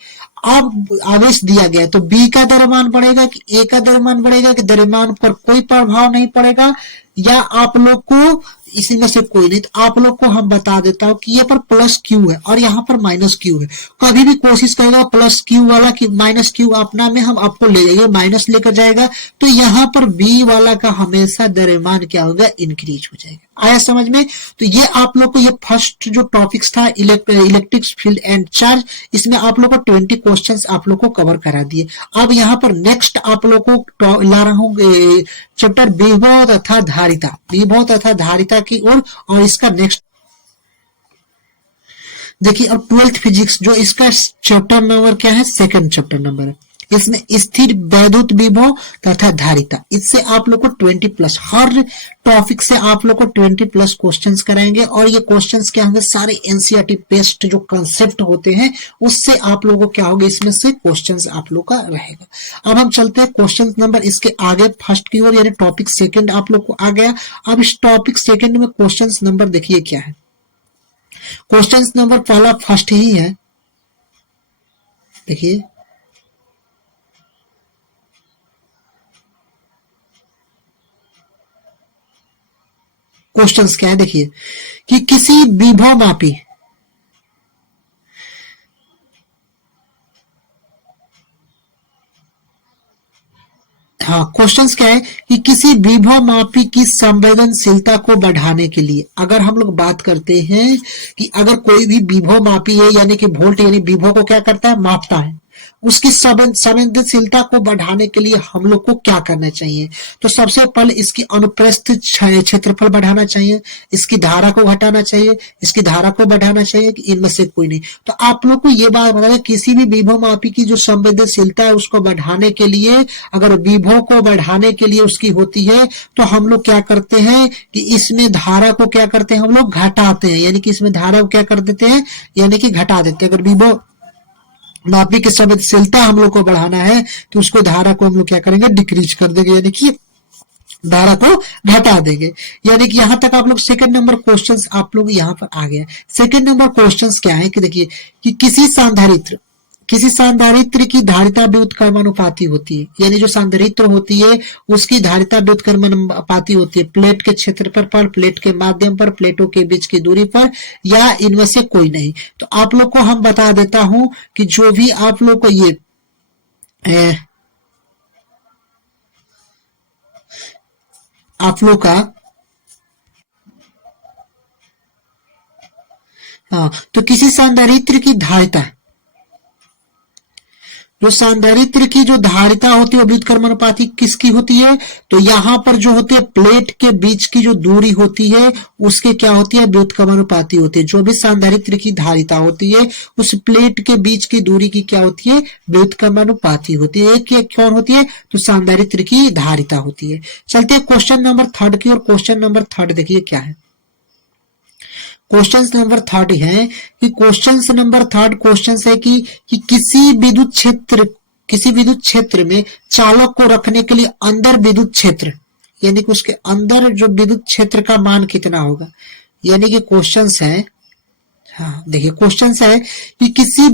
अब आवेश दिया गया तो बी का द्रव्यमान बढ़ेगा कि ए का द्रव्यमान बढ़ेगा, कि द्रव्यमान पर कोई प्रभाव नहीं पड़ेगा, या आप लोग को इसी में से कोई नहीं। तो आप लोग को हम बता देता हूं कि ये पर प्लस क्यू है और यहाँ पर माइनस क्यू है। कभी भी कोशिश करेगा प्लस क्यू वाला कि माइनस क्यू अपना में हम आपको ले जाइए, माइनस लेकर जाएगा तो यहाँ पर बी वाला का हमेशा द्रव्यमान क्या होगा, इंक्रीज हो जाएगा। आया समझ में। तो ये आप लोग को ये फर्स्ट जो टॉपिक्स था इलेक्ट्रिक फील्ड एंड चार्ज, इसमें आप लोग को 20 क्वेश्चंस आप लोग को कवर करा दिए। अब यहाँ पर नेक्स्ट आप लोग को ला रहा हूँ चैप्टर विभव तथा धारिता, विभव तथा धारिता की ओर। और इसका नेक्स्ट देखिए, अब 12th फिजिक्स जो इसका चैप्टर नंबर क्या है, सेकंड चैप्टर नंबर है। इसमें स्थिर वैद्युत विभव तथा धारिता, इससे आप लोग को 20+, हर टॉपिक से आप लोग को 20+ क्वेश्चंस कराएंगे। और ये क्वेश्चंस क्या होंगे, सारे एनसीईआरटी बेस्ड जो कंसेप्ट होते हैं उससे आप लोगों को क्या होगा, इसमें से क्वेश्चंस आप लोग का रहेगा। अब हम चलते हैं क्वेश्चन नंबर इसके आगे फर्स्ट की ओर, यानी टॉपिक सेकंड आप लोग को आ गया। अब इस टॉपिक सेकंड में क्वेश्चन नंबर देखिए क्या है। क्वेश्चन नंबर पहला फर्स्ट ही है, देखिए क्वेश्चंस क्या है, देखिए कि किसी विभव मापी क्वेश्चंस क्या है कि किसी विभव मापी की संवेदनशीलता को बढ़ाने के लिए, अगर हम लोग बात करते हैं कि अगर कोई भी विभव मापी है, यानी कि वोल्ट यानी विभव को क्या करता है, मापता है, उसकी संवेदनशीलता को बढ़ाने के लिए हम लोग को क्या करना चाहिए। तो सबसे पहले इसकी अनुप्रस्थ क्षेत्रफल बढ़ाना चाहिए, इसकी धारा को घटाना चाहिए, इसकी धारा को बढ़ाना चाहिए, कि इनमें से कोई नहीं। तो आप लोग को ये बात बताना, किसी भी विभव मापी की जो संवेदनशीलता है उसको बढ़ाने के लिए, अगर विभव को बढ़ाने के लिए उसकी होती है तो हम लोग क्या करते हैं कि इसमें धारा को क्या करते हैं, हम लोग घटाते हैं, यानी कि इसमें धारा को क्या कर देते हैं, यानी कि घटा देते हैं। अगर विभव नाभिक की संवेदनशीलता हम लोग को बढ़ाना है तो उसको धारा को हम लोग क्या करेंगे, डिक्रीज कर देंगे, यानी कि धारा को घटा देंगे। यानी कि यहां तक आप लोग सेकंड नंबर क्वेश्चंस आप लोग यहां पर आ गया। सेकंड नंबर क्वेश्चंस क्या है कि देखिए कि किसी सांधारित्र की धारिता व्युत्क्रमानुपाती होती है, यानी जो सांधारित्र होती है उसकी धारिता व्युत्क्रमानुपाती होती है प्लेट के क्षेत्रफल पर, प्लेट के माध्यम पर, प्लेटों के बीच की दूरी पर, या इनमें से कोई नहीं। तो आप लोग को हम बता देता हूं कि जो भी आप लोग को ये आप लोग का हाँ, तो किसी सांधारित्र की धारिता, जो सांधारित्र की जो धारिता होती है वो व्युत्क्रमानुपाती किसकी होती है, तो यहां पर जो होती है प्लेट के बीच की जो दूरी होती है उसके क्या होती है, व्युत्क्रमानुपाती होती है। जो भी सांधारित्र की धारिता होती है उस प्लेट के बीच की दूरी की क्या होती है, व्युत्क्रमानुपाती होती है। एक कौन होती है, तो सांधारित्र की धारिता होती है। चलते हैं क्वेश्चन नंबर थर्ड की और क्वेश्चन नंबर थर्ड देखिए क्या है। क्वेश्चन नंबर थर्ड है कि क्वेश्चन है कि किसी विद्युत क्षेत्र में चालक को रखने के लिए अंदर विद्युत क्षेत्र, यानी कि उसके अंदर जो विद्युत क्षेत्र का मान कितना होगा। यानी कि क्वेश्चन है, हाँ देखिए क्वेश्चन है कि किसी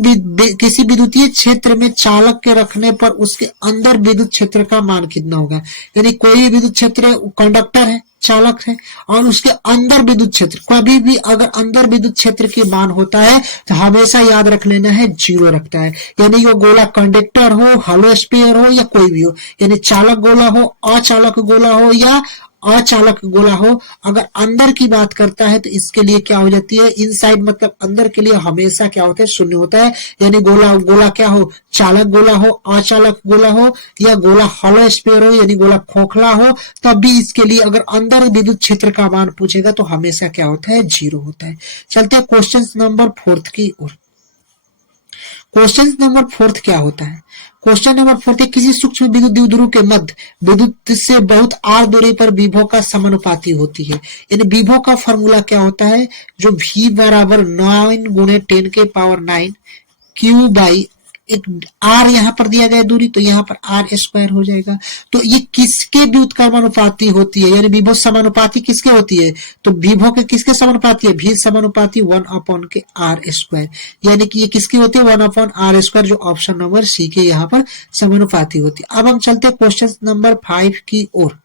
विद्युतीय क्षेत्र में चालक के रखने पर उसके अंदर विद्युत क्षेत्र का मान कितना होगा। यानी कोई विद्युत क्षेत्र कंडक्टर है, चालक है, और उसके अंदर विद्युत क्षेत्र, कभी भी अगर अंदर विद्युत क्षेत्र की मान होता है तो हमेशा याद रख लेना है 0 रखता है। यानी वो गोला कंडक्टर हो, हॉलो स्फीयर हो या कोई भी हो, यानी चालक गोला हो, अचालक गोला हो या अचालक गोला हो, अगर अंदर की बात करता है तो इसके लिए क्या हो जाती है, इनसाइड मतलब अंदर के लिए हमेशा क्या होता है, 0 होता है। यानी गोला क्या हो, चालक गोला हो, अचालक गोला हो या गोला हॉलो स्फीयर हो, यानी गोला खोखला हो, तब भी इसके लिए अगर अंदर विद्युत क्षेत्र का मान पूछेगा तो हमेशा क्या होता है, 0 होता है। चलते हैं क्वेश्चन नंबर फोर्थ की ओर। क्वेश्चन नंबर फोर्थ क्या होता है, क्वेश्चन नंबर फोर्थ है किसी सूक्ष्म विद्युत द्विध्रुव के मध्य विद्युत से बहुत आर दूरी पर विभव का समानुपाती होती है। यानी विभव का फॉर्मूला क्या होता है, जो V बराबर 9 गुणे 10 के पावर 9 क्यू बाई एक आर यहाँ पर दिया गया दूरी, तो यहाँ पर आर स्क्वायर हो जाएगा। तो ये किसके व्युत्क्रमानुपाती होती है, यानी विभव समानुपाती किसके होती है, तो विभव के किसके समानुपाती है, V समानुपाती 1 अपॉन के आर स्क्वायर। यानी कि ये किसकी होती है, 1 अपॉन आर स्क्वायर, जो ऑप्शन नंबर सी के यहाँ पर समानुपाती होती है। अब हम चलते हैं क्वेश्चन नंबर 5 की ओर।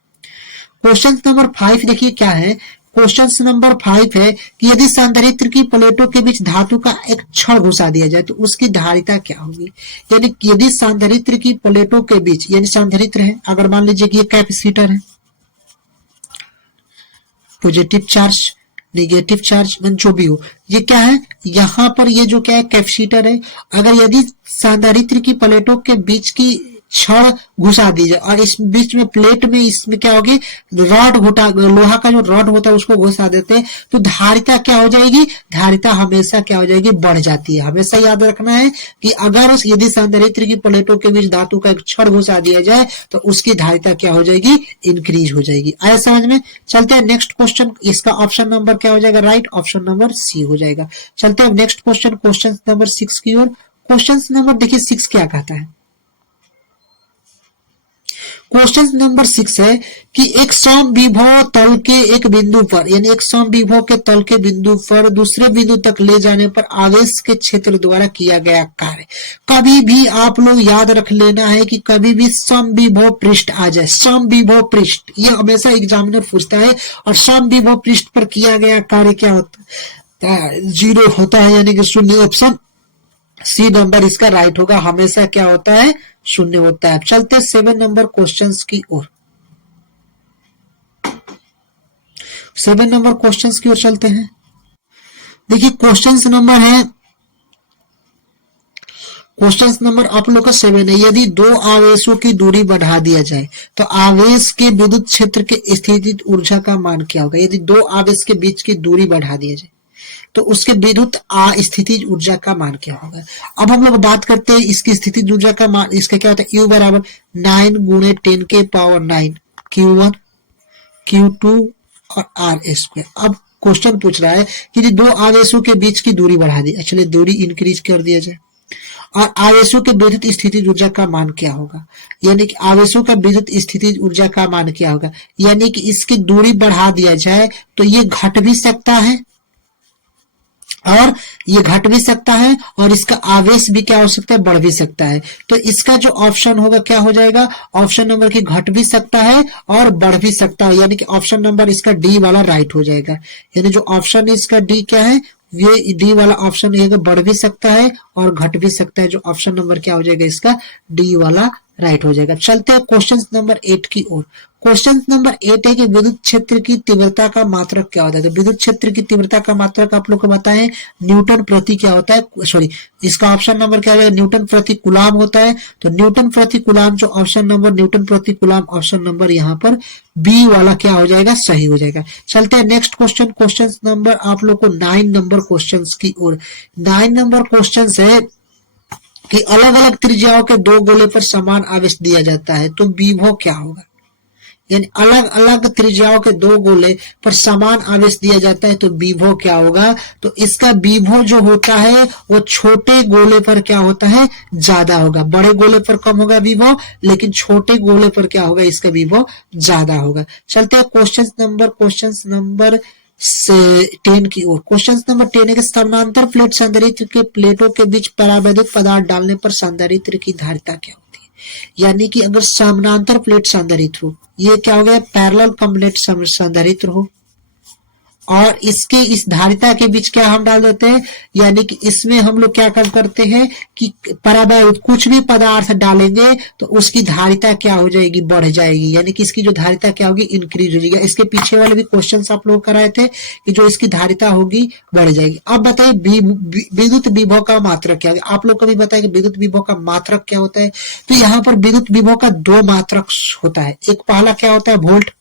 क्वेश्चन नंबर 5 देखिए क्या है। क्वेश्चन नंबर 5 है कि यदि संधारित्र की प्लेटों के बीच धातु का एक छड़ घुसा दिया जाए तो उसकी धारिता क्या होगी। यानी यदि संधारित्र की प्लेटों के बीच, यानी संधारित्र है, अगर मान लीजिए कि ये कैपेसिटर है, पॉजिटिव चार्ज नेगेटिव चार्ज जो भी हो, ये क्या है, यहाँ पर ये जो क्या है, कैपेसिटर है। अगर यदि संधारित्र की प्लेटों के बीच की छड़ घुसा दी जाए और इस बीच में प्लेट में इसमें क्या होगी, रॉड घुटा, लोहा का जो रॉड होता है उसको घुसा देते हैं, तो धारिता क्या हो जाएगी, धारिता हमेशा क्या हो जाएगी, बढ़ जाती है। हमेशा याद रखना है कि अगर यदि संधारित्र की प्लेटों के बीच धातु का एक छड़ घुसा दिया जाए तो उसकी धारिता क्या हो जाएगी, इंक्रीज हो जाएगी। आया समझ में। चलते हैं नेक्स्ट क्वेश्चन, इसका ऑप्शन नंबर क्या हो जाएगा, राइट, ऑप्शन नंबर सी हो जाएगा। चलते हैं नेक्स्ट क्वेश्चन, क्वेश्चन नंबर 6 की ओर। क्वेश्चन नंबर देखिए 6 क्या कहता है। क्वेश्चन नंबर 6 है कि एक समविभव तल के एक बिंदु पर, यानी एक समविभव के तल के बिंदु पर दूसरे बिंदु तक ले जाने पर आवेश के क्षेत्र द्वारा किया गया कार्य। कभी भी आप लोग याद रख लेना है कि कभी भी समविभव पृष्ठ आ जाए, समविभव पृष्ठ, ये हमेशा एग्जामिनर पूछता है, और समविभव पृष्ठ पर किया गया कार्य क्या होता है, 0 होता है, यानी कि 0। ऑप्शन सी नंबर इसका राइट होगा, हमेशा क्या होता है, 0 होता है। चलते हैं 7 नंबर क्वेश्चंस की ओर। 7 नंबर क्वेश्चंस की ओर चलते हैं। देखिए क्वेश्चंस नंबर है, क्वेश्चन नंबर आप लोग का 7 है, यदि दो आवेशों की दूरी बढ़ा दिया जाए तो आवेश के विद्युत क्षेत्र के स्थितिज ऊर्जा का मान क्या होगा। यदि दो आवेश के बीच की दूरी बढ़ा दिया जाए तो उसके विद्युत स्थितिज ऊर्जा का मान क्या होगा। अब हम लोग बात करते हैं इसकी स्थितिज ऊर्जा का मान, इसका क्या होता है, U बराबर 9 गुणे 10 के पावर 9 Q1 Q2 और R स्क्वायर। अब क्वेश्चन पूछ रहा है कि दो आवेशों के बीच की दूरी बढ़ा दी, एक्चुअली दूरी इंक्रीज कर दिया जाए। और आवेशों के विद्युत स्थितिज ऊर्जा का मान क्या होगा, यानी कि आवेशों का विद्युत स्थितिज ऊर्जा का मान क्या होगा, यानी कि इसकी दूरी बढ़ा दिया जाए तो ये घट भी सकता है और ये घट भी सकता है और इसका आवेश भी क्या हो सकता है, बढ़ भी सकता है। तो इसका जो ऑप्शन होगा क्या हो जाएगा, ऑप्शन नंबर की घट भी सकता है और बढ़ भी सकता है, यानी कि ऑप्शन नंबर इसका डी वाला राइट हो जाएगा। यानी जो ऑप्शन इसका डी क्या है, ये डी वाला ऑप्शन रहेगा, बढ़ भी सकता है और घट भी सकता है। जो ऑप्शन नंबर क्या हो जाएगा इसका, डी वाला राइट हो जाएगा। चलते हैं क्वेश्चन नंबर 8 की ओर। क्वेश्चन नंबर 8 है कि विद्युत क्षेत्र की तीव्रता का मात्रक क्या होता है। तो विद्युत क्षेत्र की तीव्रता का मात्रक आप लोग को बताएं, न्यूटन प्रति क्या होता है, सॉरी इसका ऑप्शन नंबर क्या है, न्यूटन प्रति कूलाम होता है। तो न्यूटन प्रति कूलाम जो ऑप्शन नंबर न्यूटन प्रति कूलाम ऑप्शन नंबर यहाँ पर बी वाला क्या हो जाएगा, सही हो जाएगा। चलते हैं नेक्स्ट क्वेश्चन, क्वेश्चन नंबर आप लोग को 9 नंबर क्वेश्चन की ओर। 9 नंबर क्वेश्चन है कि अलग अलग त्रिज्याओं के दो गोले पर समान आवेश दिया जाता है तो विभव क्या होगा, यानी अलग अलग त्रिज्याओं के दो गोले पर समान आवेश दिया जाता है तो विभव क्या होगा। तो इसका विभव जो होता है वो छोटे गोले पर क्या होता है, ज्यादा होगा, बड़े गोले पर कम होगा विभव, लेकिन छोटे गोले पर क्या होगा, इसका विभव ज्यादा होगा। चलते हैं क्वेश्चन नंबर 10 की ओर। क्वेश्चन नंबर 10 है कि समानांतर प्लेट संधारित्र के प्लेटों के बीच परावैद्युत पदार्थ डालने पर संधारित्र की धारिता क्या होती है। यानी कि अगर समानांतर प्लेट संधारित्र हो, ये क्या हो गया, पैरेलल प्लेट संधारित्र हो और इसके इस धारिता के बीच क्या हम डाल देते हैं, यानी कि इसमें हम लोग क्या करते हैं कि परावैद्युत कुछ भी पदार्थ डालेंगे तो उसकी धारिता क्या हो जाएगी, बढ़ जाएगी, यानी कि इसकी जो धारिता क्या होगी, इंक्रीज हो जाएगी। इसके पीछे वाले भी क्वेश्चन आप लोग कराए थे कि जो इसकी धारिता होगी बढ़ जाएगी। अब बताइए विद्युत विभव का मात्रक क्या होगा। आप लोग कभी बताए कि विद्युत विभव का मात्रक क्या होता है। तो यहाँ पर विद्युत विभव का दो मात्रक होता है। एक पहला क्या होता है, वोल्ट,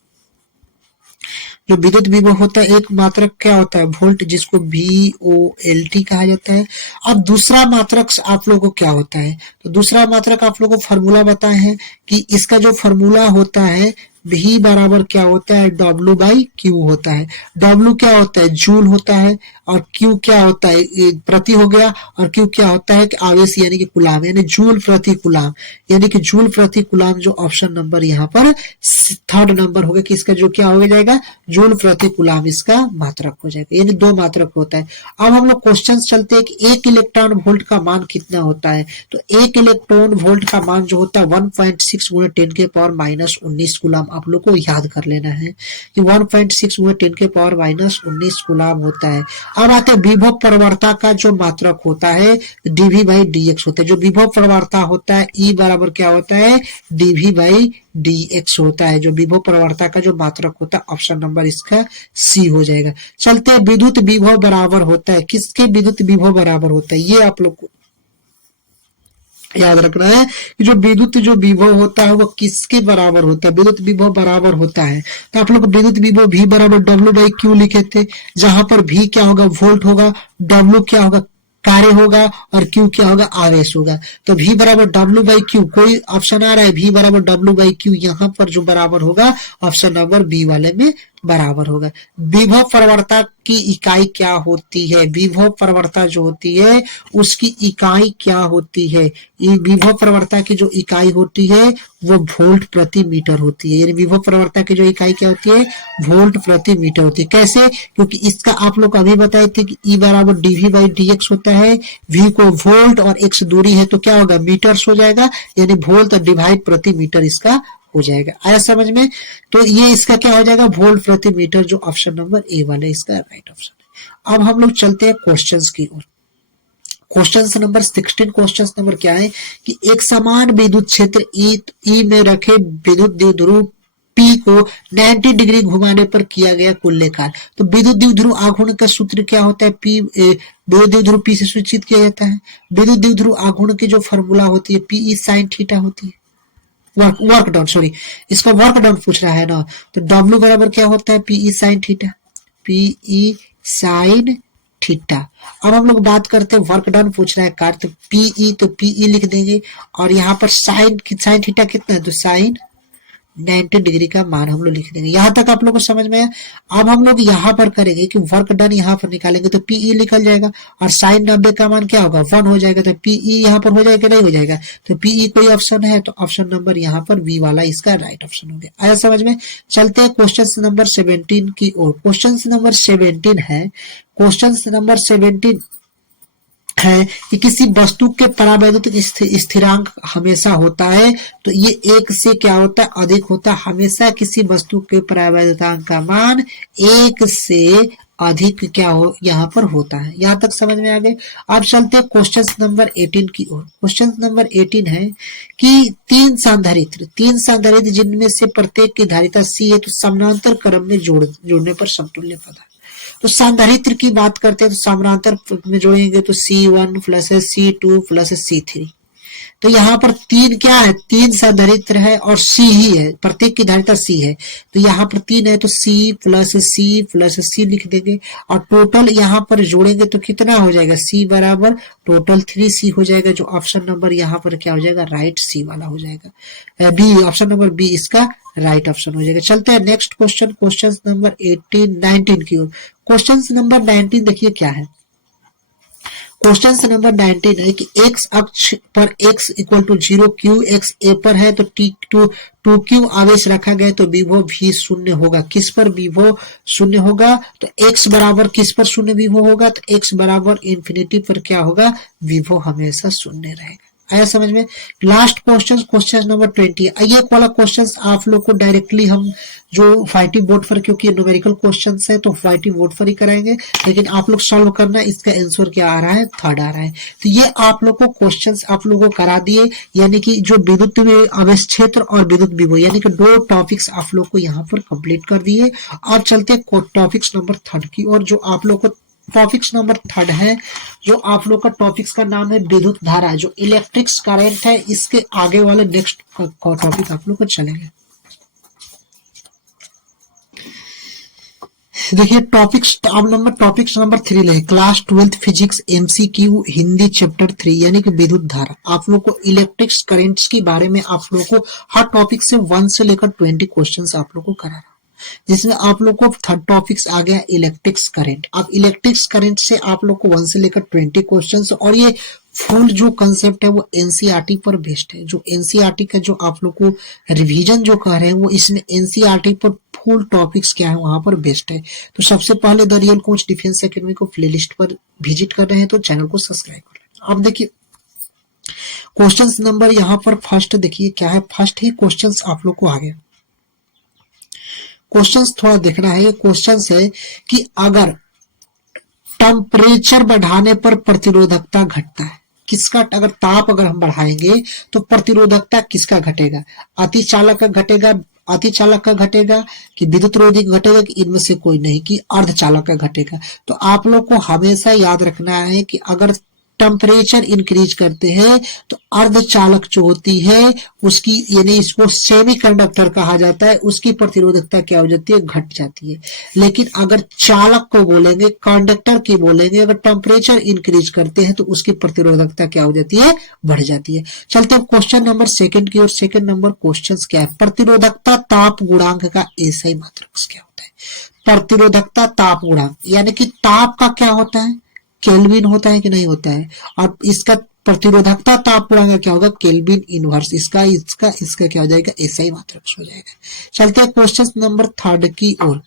जो विद्युत विभव होता है एक मात्रक क्या होता है, वोल्ट, जिसको VOLT कहा जाता है। अब दूसरा मात्रक आप लोगों को क्या होता है, तो दूसरा मात्रक आप लोगों को फॉर्मूला बताए हैं कि इसका जो फॉर्मूला होता है V बराबर क्या होता है, W/Q होता है। W क्या होता है, जूल होता है और Q क्या होता है, प्रति हो गया, और Q क्या होता है कि आवेश यानी कि कुलाम, यानी जूल प्रति कुलाम, यानी कि जूल प्रति कुलाम जो ऑप्शन नंबर यहाँ पर 3rd नंबर होगा कि इसका जो क्या हो जाएगा, जूल प्रति कुलाम इसका मात्रक हो जाएगा, यानी दो मात्रक होता है। अब हम लोग क्वेश्चन चलते हैं कि 1 इलेक्ट्रॉन वोल्ट का मान कितना होता है। तो 1 इलेक्ट्रॉन वोल्ट का मान जो होता है 1.6 × 10⁻⁻19 कुलाम। आप लोग को याद कर लेना है कि 1.6 × 10⁻⁻19 कुलाम होता है। अब आते हैं विभव प्रवणता का जो मात्रक होता है dV/dx होता है। जो विभव प्रवणता होता है E बराबर क्या होता है, dV/dx होता है। जो विभव प्रवणता का जो मात्रक होता है ऑप्शन नंबर इसका C हो जाएगा। चलते हैं विद्युत विभव बराबर होता है, किसके विद्युत विभव बराबर होता है, ये आप लोग को याद रखना है कि जो विद्युत जो विभव होता है वो किसके बराबर होता है, विद्युत विभव बराबर होता है। तो आप लोग विद्युत विभव V बराबर W/Q लिखे थे, जहां पर V क्या होगा, वोल्ट होगा, W क्या होगा, कार्य होगा, और Q क्या होगा, आवेश होगा। तो V बराबर W/Q, कोई ऑप्शन आ रहा है V बराबर W/Q, यहाँ पर जो बराबर होगा ऑप्शन नंबर बी वाले में बराबर होगा। विभव प्रवणता की इकाई क्या होती है, विभव प्रवणता जो होती है उसकी इकाई क्या होती है, ये विभव प्रवणता की जो इकाई होती है वो वोल्ट प्रति मीटर होती है। यानी विभव प्रवणता की जो इकाई क्या होती है, वोल्ट प्रति मीटर होती है। कैसे, क्योंकि इसका आप लोग अभी बताए थे कि E बराबर dV/dx होता है, V को वोल्ट और x दूरी है तो क्या होगा, मीटर्स हो जाएगा, यानी वोल्ट डिवाइड प्रति मीटर इसका हो जाएगा। आया समझ में। तो ये इसका क्या हो जाएगा, वोल्ट प्रति मीटर, जो ऑप्शन नंबर ए वाला इसका राइट ऑप्शन है। अब हम लोग चलते हैं क्वेश्चंस की ओर। क्वेश्चन नंबर 16, क्वेश्चन नंबर क्या है कि एक समान विद्युत क्षेत्र ई में रखे विद्युत द्विध्रुव P को 90 डिग्री घुमाने पर किया गया कुल कार्य। तो विद्युत द्विध्रुव आघूर्ण का सूत्र क्या होता है, विद्युत द्विध्रुव P से सूचित किया जाता है। विद्युत द्विध्रुव आघूर्ण की जो फॉर्मूला होती है PE sin थीटा होती है, वर्क डाउन, सॉरी इसका वर्क डाउन पूछ रहा है ना। तो W बराबर क्या होता है, PE sin theta, PE sin theta. अब हम लोग बात करते हैं वर्क डाउन पूछ रहा है कार्य, तो PE लिख देंगे, और यहाँ पर साइन थीटा कितना है, तो साइन 90 डिग्री का मान हम लोग लिख देंगे। यहाँ तक आप लोग को समझ में आया। अब हम लोग यहाँ पर करेंगे कि वर्क डन यहाँ पर निकालेंगे तो पीई निकल जाएगा और साइन 90 का मान क्या होगा 1 हो जाएगा। तो पीई यहाँ पर हो जाएगा नहीं हो जाएगा। तो पीई कोई ऑप्शन है तो ऑप्शन नंबर यहाँ पर बी वाला इसका राइट ऑप्शन हो गया। आया समझ में। चलते हैं क्वेश्चन नंबर 17 की ओर। क्वेश्चन नंबर 17 है, क्वेश्चन नंबर 17 है कि किसी वस्तु के परावैद्युतिक स्थिरांक हमेशा होता है। तो ये एक से क्या होता है अधिक होता है। हमेशा किसी वस्तु के परावैद्युतांक का मान एक से अधिक क्या हो यहाँ पर होता है। यहाँ तक समझ में आ गए। अब चलते हैं क्वेश्चन नंबर 18 की ओर। क्वेश्चन नंबर 18 है कि तीन संधारित्र जिनमें से प्रत्येक की धारिता C है तो समानांतर क्रम में जोड़ने पर समतुल्य पद है। तो संधारित्र की बात करते हैं तो समानांतर में जोड़ेंगे तो C1 plus C2 plus C3। तो यहाँ पर तीन क्या है, तीन संधारित्र है और C ही है, प्रत्येक की धारिता C है। तो यहाँ पर तीन है तो C प्लस C लिख देंगे और टोटल यहाँ पर जोड़ेंगे तो कितना हो जाएगा C बराबर टोटल 3C हो जाएगा। जो ऑप्शन नंबर यहाँ पर क्या हो जाएगा राइट C वाला हो जाएगा। बी ऑप्शन नंबर बी इसका राइट ऑप्शन हो जाएगा। चलते हैं नेक्स्ट क्वेश्चन, क्वेश्चन नंबर 19 की ओर। क्वेश्चन नंबर 19 देखिए क्या है। क्वेश्चन नंबर 19 है कि x अक्ष पर x इक्वल टू 0 क्यू एक्स ए पर है तो टू क्यू आवेश रखा गया तो विभव भी शून्य होगा। किस पर विभव शून्य होगा तो x बराबर किस पर शून्य विभव होगा तो x बराबर इंफिनिटी पर क्या होगा विभव हमेशा शून्य रहेगा। आया समझ में। Last question, question number 20। ये वाला क्वेश्चन आप लोग को डायरेक्टली हम जो व्हाइट बोर्ड पर, क्योंकि न्यूमेरिकल क्वेश्चन है तो व्हाइट बोर्ड पर ही कराएंगे, लेकिन आप लोग सॉल्व करना। इसका आंसर क्या आ रहा है थर्ड आ रहा है। तो ये आप लोग को क्वेश्चंस आप लोगों को करा दिए, यानी कि जो विद्युत आवेश क्षेत्र और विद्युत विभव यानी कि दो टॉपिक्स आप लोग को यहाँ पर कंप्लीट कर दिए। अब चलते हैं टॉपिक्स नंबर 3 की और जो आप लोग को टॉपिक्स नंबर 3 है, जो आप लोग का टॉपिक्स का नाम है विद्युत धारा, जो इलेक्ट्रिक्स करंट है। इसके आगे वाले नेक्स्ट टॉपिक आप लोग को चलेंगे। देखिए टॉपिक्स अब टॉपिक्स नंबर 3 ले class 12 physics MCQ Hindi chapter 3 यानी कि विद्युत धारा। आप लोग को इलेक्ट्रिक्स करंट्स के बारे में आप लोग को हर टॉपिक से 1 से लेकर 20 क्वेश्चंस आप लोग को करा रहा, जिसमें आप लोग को थर्ड टॉपिक्स आ गया इलेक्ट्रिक्स करंट। अब इलेक्ट्रिक्स करंट से आप लोग को 1 से लेकर 20 क्वेश्चंस, और ये फुल जो कंसेप्ट है वो एनसीईआरटी पर बेस्ड है। जो एनसीईआरटी का जो आप लोग को रिवीजन जो कर रहे हैं वो इसमें एनसीईआरटी पर फुल टॉपिक्स क्या है वहां पर बेस्ड है। तो सबसे पहले the real coach defence academy को प्लेलिस्ट पर विजिट कर रहे हैं तो चैनल को सब्सक्राइब कर लें। अब देखिए क्वेश्चन नंबर यहाँ पर फर्स्ट देखिए क्या है। फर्स्ट ही क्वेश्चन आप लोग को आ गया। क्वेश्चंस थोड़ा देखना है। ये क्वेश्चंस है कि अगर टेम्परेचर बढ़ाने पर प्रतिरोधकता घटता है, किसका, अगर ताप अगर हम बढ़ाएंगे तो प्रतिरोधकता किसका घटेगा, अतिचालक का घटेगा, अतिचालक का घटेगा कि विद्युत रोधी घटेगा कि इनमें से कोई नहीं कि अर्धचालक का घटेगा। तो आप लोग को हमेशा याद रखना है कि अगर टेम्परेचर इंक्रीज करते हैं तो अर्धचालक जो होती है उसकी, यानी इसको सेमीकंडक्टर कहा जाता है, उसकी प्रतिरोधकता क्या हो जाती है घट जाती है। लेकिन अगर चालक को बोलेंगे, कंडक्टर की बोलेंगे, अगर टेम्परेचर इंक्रीज करते हैं तो उसकी प्रतिरोधकता क्या हो जाती है बढ़ जाती है। चलते हैं क्वेश्चन नंबर 2 की ओर। सेकंड नंबर क्वेश्चन क्या है, प्रतिरोधकता ताप गुणांक का एसआई मात्रक क्या होता है। प्रतिरोधकता ताप गुणांक यानी कि ताप का क्या होता है केल्विन होता है कि नहीं होता है, और इसका प्रतिरोधकता ताप गुणांक क्या होगा केल्विन इनवर्स। इसका क्या हो जाएगा एसआई मात्रक हो जाएगा। चलते हैं क्वेश्चन नंबर 3 की ओर।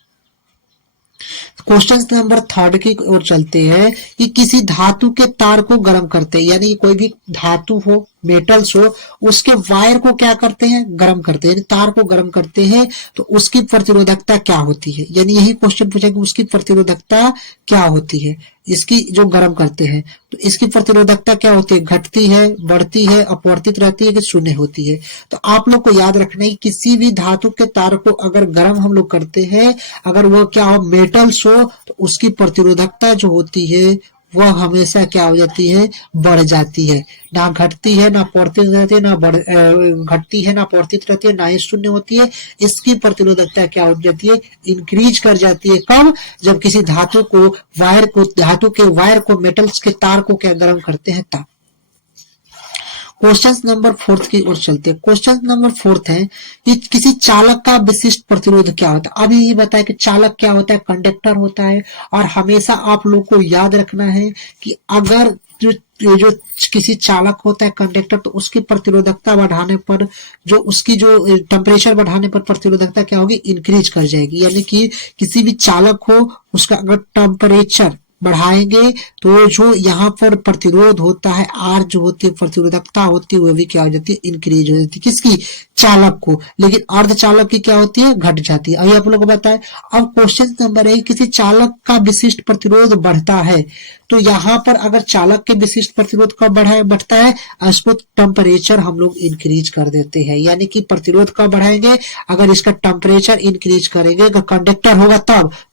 क्वेश्चन नंबर 3 की ओर चलते हैं कि किसी धातु के तार को गर्म करते हैं, यानी कोई भी धातु हो, मेटल्स हो, उसके वायर को क्या करते हैं गर्म करते हैं, यानी तार को गर्म करते हैं तो उसकी प्रतिरोधकता क्या होती है। यानी यही क्वेश्चन पूछा कि उसकी प्रतिरोधकता क्या होती है, इसकी जो गर्म करते हैं तो इसकी प्रतिरोधकता क्या होती है, घटती है, बढ़ती है, अपवर्तित रहती है कि शून्य होती है। तो आप लोग को याद रखना है किसी भी धातु के तार को अगर गर्म हम लोग करते हैं, अगर वो क्या हो मेटल्स हो तो उसकी प्रतिरोधकता जो होती है वह हमेशा क्या हो जाती है बढ़ जाती है, ना घटती है ना अपवर्तित रहती है, ना घटती है ना अपवर्तित रहती है, ना ही शून्य होती है। इसकी प्रतिरोधकता क्या हो जाती है इंक्रीज कर जाती है। कब, जब किसी धातु के वायर को मेटल्स के तार को क्या गर्म करते हैं तब। क्वेश्चन नंबर फोर्थ की ओर चलते हैं। क्वेश्चन नंबर फोर्थ है कि किसी चालक का विशिष्ट प्रतिरोध क्या होता है। अभी ये बताया कि चालक क्या होता है, कंडक्टर होता है। और हमेशा आप लोग को याद रखना है कि अगर जो किसी चालक होता है कंडक्टर, तो उसकी प्रतिरोधकता बढ़ाने पर जो उसकी जो टेम्परेचर बढ़ाने पर प्रतिरोधकता क्या होगी, इंक्रीज कर जाएगी। यानी कि किसी भी चालक हो उसका अगर टेम्परेचर बढ़ाएंगे तो जो यहाँ पर प्रतिरोध होता है, आर जो होती है प्रतिरोधकता होती है, वो भी क्या हो जाती है, इंक्रीज हो जाती है। किसकी, चालक को। लेकिन अर्धचालक की क्या होती है, घट जाती है। अभी आप लोग को बताए। अब क्वेश्चन नंबर है, किसी चालक का विशिष्ट प्रतिरोध बढ़ता है, तो यहाँ पर अगर चालक के विशिष्ट प्रतिरोध कब बढ़ता है, उसको टेम्परेचर हम लोग इंक्रीज कर देते हैं। यानी कि प्रतिरोध कब बढ़ाएंगे, अगर इसका टेम्परेचर इंक्रीज करेंगे, अगर कंडक्टर होगा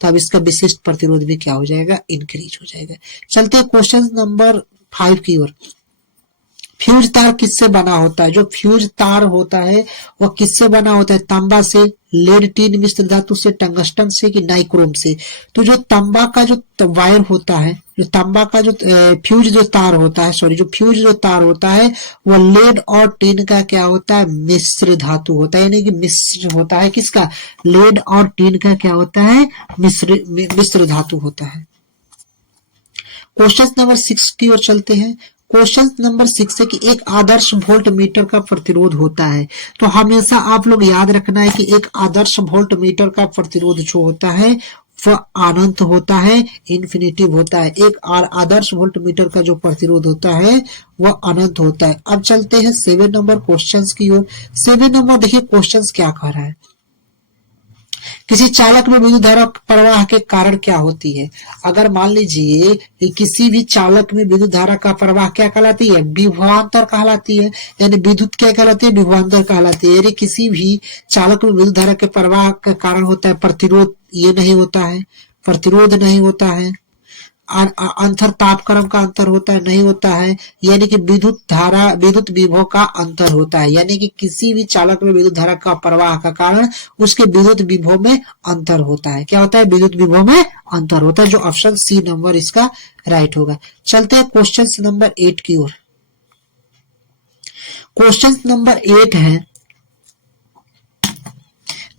तब इसका विशिष्ट प्रतिरोध भी क्या हो जाएगा, इंक्रीज हो जाएगा। चलते हैं क्वेश्चन नंबर 5 की ओर। फ्यूज तार किससे बना होता है। जो फ्यूज तार होता है वह किससे बना होता है, तांबा से, लेड टीन मिश्र धातु से, टंगस्टन से, कि नाइक्रोम से। तो जो तांबा का जो वायर होता है, जो तांबा का जो फ्यूज जो तार होता है, सॉरी, जो फ्यूज जो तार होता है वह लेड और टीन का क्या होता है, मिश्र धातु होता है। यानी कि मिश्र होता है किसका, लेड और टीन का क्या होता है, मिश्र धातु होता है। क्वेश्चन नंबर 6 की ओर चलते हैं। क्वेश्चन नंबर 6 है कि एक आदर्श वोल्ट मीटर का प्रतिरोध होता है। तो हमेशा आप लोग याद रखना है कि एक आदर्श वोल्ट मीटर का प्रतिरोध जो होता है वह अनंत होता है, इन्फिनिटिव होता है। एक आदर्श वोल्ट मीटर का जो प्रतिरोध होता है वह अनंत होता है। अब चलते हैं 7 नंबर क्वेश्चन की ओर। 7 नंबर देखिए क्वेश्चन क्या कह रहा है, किसी चालक में विद्युत धारा प्रवाह के कारण क्या होती है। अगर मान लीजिए कि किसी भी चालक में विद्युत धारा का प्रवाह क्या कहलाती है, विभवांतर कहलाती है। यानी विद्युत क्या कहलाती है, विभवांतर कहलाती है। यानी किसी भी चालक में विद्युत धारा के प्रवाह का कारण होता है प्रतिरोध, ये नहीं होता है, प्रतिरोध नहीं होता है। अंतर तापक्रम का अंतर होता है, नहीं होता है। यानी कि विद्युत धारा, विद्युत विभव का अंतर होता है। यानी कि किसी भी चालक में विद्युत धारा का प्रवाह का कारण उसके विद्युत विभव में अंतर होता है। क्या होता है, विद्युत विभव में अंतर होता है। जो ऑप्शन सी नंबर इसका राइट होगा। चलते हैं क्वेश्चन नंबर 8 की ओर। क्वेश्चन नंबर 8 है,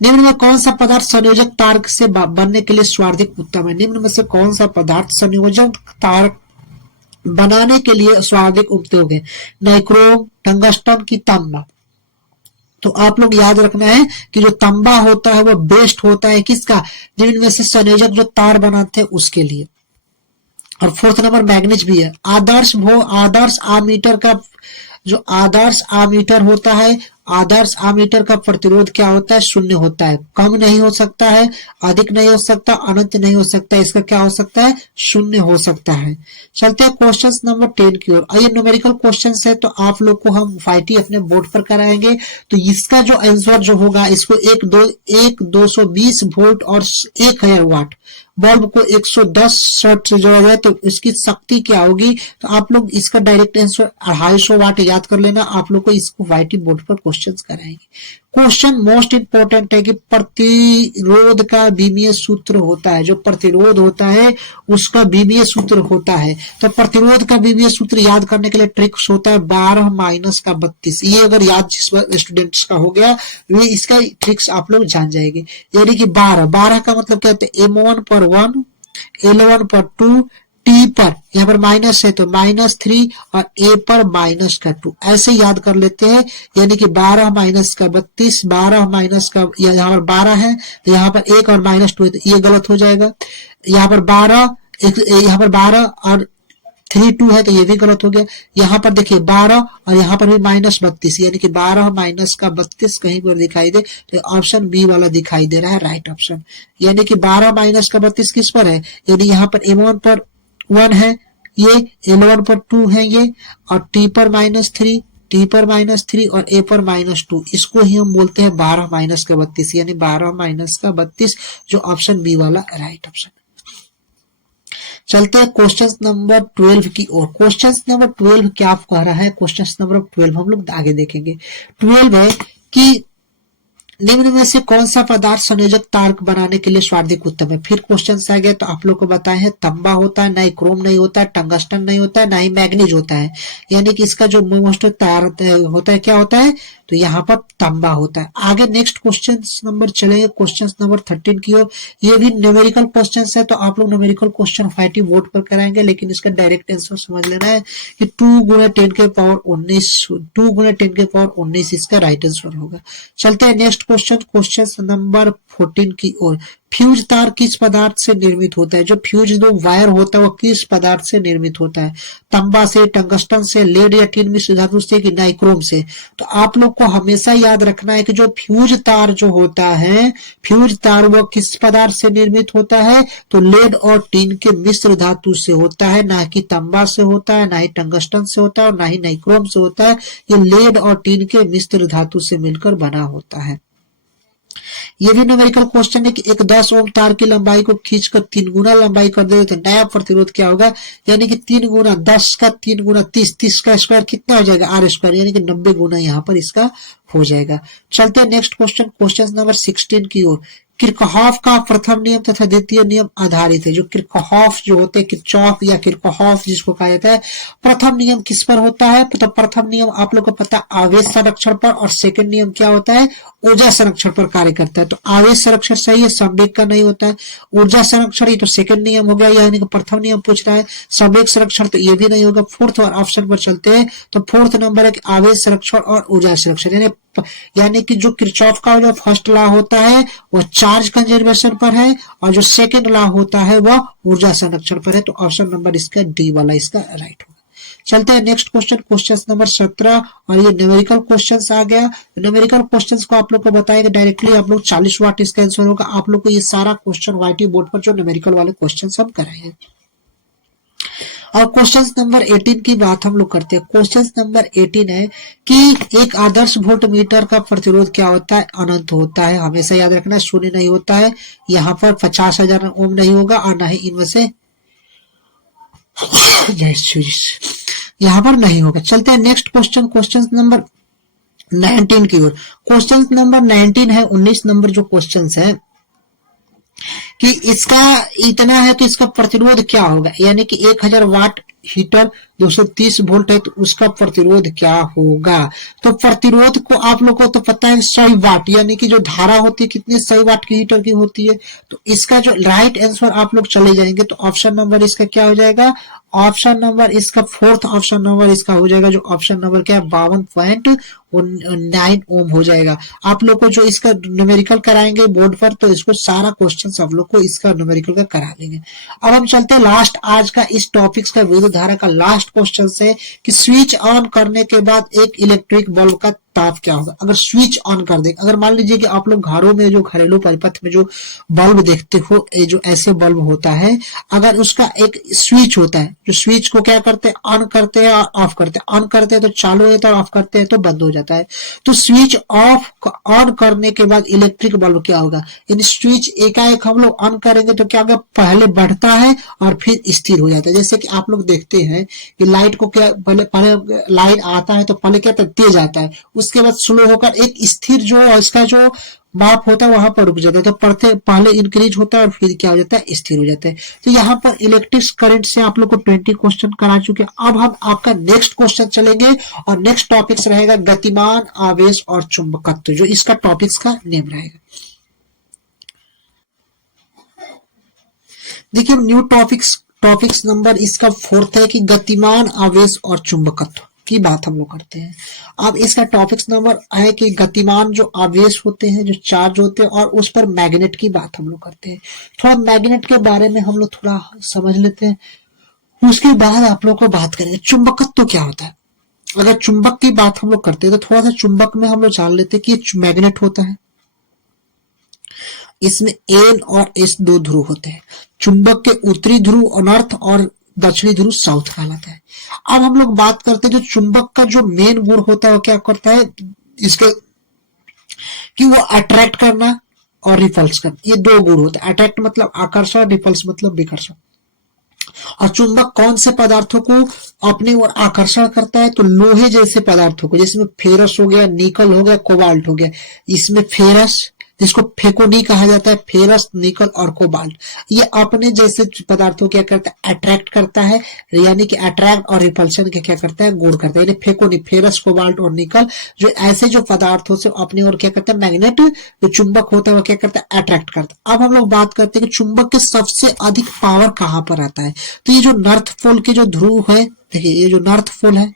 निम्न में कौन सा पदार्थ संयोजक तार से बनने के लिए सर्वाधिक उत्तम है। निम्न में से कौन सा पदार्थ संयोजक तार बनाने के लिए सर्वाधिक उपयोग है, नाइक्रोम, टंगस्टन की तांबा। तो आप लोग याद रखना है कि जो तांबा होता है वो बेस्ट होता है किसका, निम्न में से संयोजक जो तार बनाते हैं उसके लिए। और फोर्थ नंबर मैग्नीज भी है। आदर्श आमीटर का जो आदर्श आमीटर होता है, आदर्श आमीटर का प्रतिरोध क्या होता है, शून्य होता है। कम नहीं हो सकता है, अधिक नहीं हो सकता, अनंत नहीं हो सकता, इसका क्या हो सकता है, शून्य हो सकता है। चलते हैं क्वेश्चन नंबर 10 की ओर। ये न्यूमेरिकल क्वेश्चन है, तो आप लोग को हम फाइटी अपने बोर्ड पर कराएंगे। तो इसका जो आंसर जो होगा, इसको 220 वोल्ट और 1000 वाट बल्ब को 110 शॉर्ट से जोड़ा जाए तो इसकी शक्ति क्या होगी। तो आप लोग इसका डायरेक्ट आंसर 250 वाट याद कर लेना। आप लोग को इसको व्हाइट बोर्ड पर क्वेश्चन कराएंगे। क्वेश्चन मोस्ट इंपोर्टेंट है कि प्रतिरोध का बीमीय सूत्र होता है। जो प्रतिरोध होता है उसका बीमीय सूत्र होता है। तो प्रतिरोध का बीमीय सूत्र याद करने के लिए ट्रिक्स होता है 12 माइनस का 32। ये अगर याद जिस स्टूडेंट्स का हो गया वे इसका ट्रिक्स आप लोग जान जाएंगे। यानी कि 12 का मतलब क्या होता है, M1 पर 1, L1 पर 2, टी पर यहाँ पर माइनस है तो -3 और ए पर माइनस का 2, ऐसे याद कर लेते हैं। यानी कि 12 माइनस का 32, 12 माइनस का यहाँ पर 12 है तो यहाँ पर 1 और -2 है तो ये गलत हो जाएगा। यहाँ पर 12 और 3 2 है तो ये भी गलत हो गया। यहाँ पर देखिए 12 और यहाँ पर भी -32, यानी कि 12 माइनस का 32 कहीं पर दिखाई दे तो ऑप्शन बी वाला दिखाई दे रहा है राइट ऑप्शन। यानी कि 12 माइनस का 32 किस पर है, यानी यहाँ पर M1 पर 1 है ये, L1 पर 2 है ये, और T पर -3, T पर -3 और A पर -2, इसको ही हम बोलते हैं 12 माइनस का 32, यानी 12 माइनस का 32 जो ऑप्शन बी वाला राइट ऑप्शन। चलते हैं क्वेश्चन नंबर 12 की ओर। क्वेश्चन नंबर 12 क्या कह रहा है, क्वेश्चन नंबर 12 हम लोग आगे देखेंगे। 12 है कि निम्न में से कौन सा पदार्थ संयोजक तार बनाने के लिए सर्वाधिक उत्तम है? फिर क्वेश्चन आ गया, तो आप लोग को बताए हैं तांबा होता है, ना ही क्रोम नहीं होता है, टंगस्टन नहीं होता है, ना ही मैग्नीज होता है। यानी कि इसका जो मोस्ट तार होता है क्या होता है? तो यहाँ पर तांबा होता है। आगे नेक्स्ट क्वेश्चन नंबर चलेंगे, क्वेश्चन नंबर 13 की ओर। ये भी न्यूमेरिकल क्वेश्चन है, तो आप लोग न्यूमेरिकल क्वेश्चन व्हाइट बोर्ड पर कराएंगे, लेकिन इसका डायरेक्ट आंसर समझ लेना है कि 2 गुना 10 के पावर 19, 2 गुना 10 के पावर 19 इसका राइट आंसर होगा। चलते हैं नेक्स्ट क्वेश्चन नंबर 14 की ओर। फ्यूज तार किस पदार्थ से निर्मित होता है? जो फ्यूज दो वायर होता है वो किस पदार्थ से निर्मित होता है? तांबा से, टंगस्टन से, लेड या टिन मिश्र धातु से कि नाइक्रोम से? तो आप लोग को हमेशा याद रखना है कि जो फ्यूज तार जो होता है, फ्यूज तार वो किस पदार्थ से निर्मित होता है? तो लेड और टिन के मिश्र धातु से होता है, ना कि तांबा से होता है, ना ही टंगस्टन से होता है और ना ही नाइक्रोम से होता है। ये लेड और टिन के मिश्र धातु से मिलकर बना होता है। ये भी न्यूमेरिकल क्वेश्चन है कि एक 10 ओम तार की लंबाई को खींचकर 3 गुना लंबाई कर दे तो नया प्रतिरोध क्या होगा? यानी कि 3 गुना 10 का 3 गुना 30, 30 का स्क्वायर कितना हो जाएगा? आर स्क्वायर, यानी कि 90 गुना यहाँ पर इसका हो जाएगा। चलते हैं नेक्स्ट क्वेश्चन नंबर 16 की ओर। किरचॉफ का प्रथम नियम तथा द्वितीय नियम आधारित है। जो किरचॉफ जो होते हैं, किरचॉफ या किरचॉफ जिसको कहा जाता है, प्रथम नियम किस पर होता है? तो प्रथम नियम आप लोग को पता आवेश संरक्षण पर, और सेकंड नियम क्या होता है? ऊर्जा संरक्षण पर कार्य करता है। तो आवेश संरक्षण सही है, संवेग का नहीं होता है। ऊर्जा संरक्षण ये तो सेकंड नियम हो गया, यानी कि प्रथम नियम पूछ रहा है। संवेग संरक्षण तो ये भी नहीं होगा। फोर्थ और ऑप्शन पर चलते हैं, तो फोर्थ नंबर है कि आवेश संरक्षण और ऊर्जा संरक्षण, यानी कि जो किरचॉफ का जो फर्स्ट लॉ होता है वो चार्ज कंजर्वेशन पर है, और जो सेकंड लॉ होता है वह ऊर्जा संरक्षण पर है। तो ऑप्शन नंबर इसका डी वाला इसका राइट होगा। चलते हैं नेक्स्ट क्वेश्चन नंबर 17, और ये न्यूमेरिकल क्वेश्चंस आ गया। न्यूमेरिकल क्वेश्चंस को आप लोग को बताएंगे डायरेक्टली, आप लोग 40 वाट इसका आंसर होगा। आप लोग को ये सारा क्वेश्चन व्हाइट बोर्ड पर जो न्यूमेरिकल वाले क्वेश्चन हम कराएंगे। और क्वेश्चन नंबर 18 की बात हम लोग करते हैं। क्वेश्चन नंबर 18 है कि एक आदर्श वोल्ट मीटर का प्रतिरोध क्या होता है? अनंत होता है। हमेशा याद रखना है, शून्य नहीं होता है। यहाँ पर 50,000 ओम नहीं होगा, और ना ही इनमें से यहाँ पर नहीं होगा। चलते हैं नेक्स्ट क्वेश्चन नंबर 19 की ओर। क्वेश्चन नंबर 19 है, 19 नंबर जो क्वेश्चन है कि इसका इतना है कि इसका प्रतिरोध क्या होगा? यानी कि 1000 वाट हीटर 230 वोल्ट है, तो उसका प्रतिरोध क्या होगा? तो प्रतिरोध को आप लोगों को तो पता है 100 वाट, यानी कि जो धारा होती है कितनी 100 वाट की हीटर की होती है। तो इसका जो राइट आंसर आप लोग चले जाएंगे, तो ऑप्शन नंबर इसका क्या हो जाएगा? ऑप्शन नंबर इसका फोर्थ ऑप्शन नंबर इसका हो जाएगा, जो ऑप्शन नंबर क्या है? 52.9 ओम हो जाएगा। आप लोग को जो इसका न्यूमेरिकल कराएंगे बोर्ड पर, तो इसको सारा क्वेश्चन आप लोग को इसका न्यूमेरिकल का करा देंगे। अब हम चलते हैं लास्ट आज का इस टॉपिक्स का विद्युत धारा का लास्ट क्वेश्चन है कि स्विच ऑन करने के बाद एक इलेक्ट्रिक बल्ब का ताप क्या होगा? अगर स्विच ऑन कर दे, अगर मान लीजिए कि आप लोग घरों में जो घरेलू परिपथ में जो बल्ब देखते हो, जो ऐसे बल्ब होता है, अगर उसका एक स्विच होता है, जो स्विच को क्या करते हैं? ऑन करते हैं और ऑफ करते हैं। ऑन करते हैं तो चालू होता है, ऑफ करते हैं तो बंद हो जाता है। तो स्विच ऑफ ऑन करने के बाद इलेक्ट्रिक बल्ब क्या होगा? यानी स्विच एकाएक हम लोग ऑन करेंगे तो क्या होगा? पहले बढ़ता है और फिर स्थिर हो जाता है। जैसे कि आप लोग देखते हैं कि लाइट को क्या पहले लाइट आता है तो पहले क्या तेज आता है, उसके बाद स्लो होकर एक स्थिर जो इसका जो माप होता है वहां पर रुक जाता है। तो पहले इंक्रीज होता है और फिर क्या हो जाता है? स्थिर हो जाता है। तो यहाँ पर इलेक्ट्रिक करंट से आप लोग को 20 क्वेश्चन करा चुके हैं। अब हम आपका नेक्स्ट क्वेश्चन चलेंगे, और नेक्स्ट टॉपिक्स रहेगा गतिमान, आवेश और चुंबकत्व, जो इसका टॉपिक्स का नेम रहेगा। देखिए न्यू टॉपिक्स नंबर इसका फोर्थ है कि गतिमान, आवेश और चुंबकत्व की बात हम लोग करते हैं। अब इसका टॉपिक्स नंबर है कि गतिमान जो आवेश होते हैं, जो चार्ज होते हैं, और उस पर मैग्नेट की बात हम लोग करते हैं। थोड़ा मैग्नेट के बारे में हम लोग थोड़ा समझ लेते हैं, उसके बाद आप लोग को बात करेंगे चुंबकत्व क्या होता है। अगर चुंबक की बात हम लोग करते हैं तो थोड़ा सा चुंबक में हम लोग जान लेते हैं कि मैग्नेट होता है, इसमें एन और एस 2 ध्रुव होते हैं। चुंबक के उत्तरी ध्रुव नॉर्थ और दक्षिणी ध्रुव साउथ कहलाता है। अब हम लोग बात करते हैं जो चुंबक का जो मेन गुण होता है वो क्या करता है? इसका कि वो अट्रैक्ट करना और रिपल्स करना, ये 2 गुण होते हैं। अट्रैक्ट मतलब आकर्षण, रिपल्स मतलब विकर्षण। और चुंबक कौन से पदार्थों को अपनी ओर आकर्षण करता है? तो लोहे जैसे पदार्थों को, जिसमें फेरस हो गया, निकल हो गया, कोबाल्ट हो गया। इसमें फेरस, जिसको फेकोनी कहा जाता है, फेरस, निकल और कोबाल्ट, ये अपने जैसे पदार्थों क्या करता है? अट्रैक्ट करता है, यानी कि अट्रैक्ट और रिपल्शन के क्या करता है? गुण करता है। यानी फेकोनी, फेरस, कोबाल्ट और निकल जो ऐसे जो पदार्थों से अपनी ओर क्या करता है? मैग्नेट जो चुंबक होता है वो क्या करता है? अट्रैक्ट करता है। अब हम लोग बात करते हैं कि चुंबक के सबसे अधिक पावर कहां पर आता है। तो ये जो नॉर्थ पोल के जो ध्रुव है, देखिए ये जो नॉर्थ पोल है,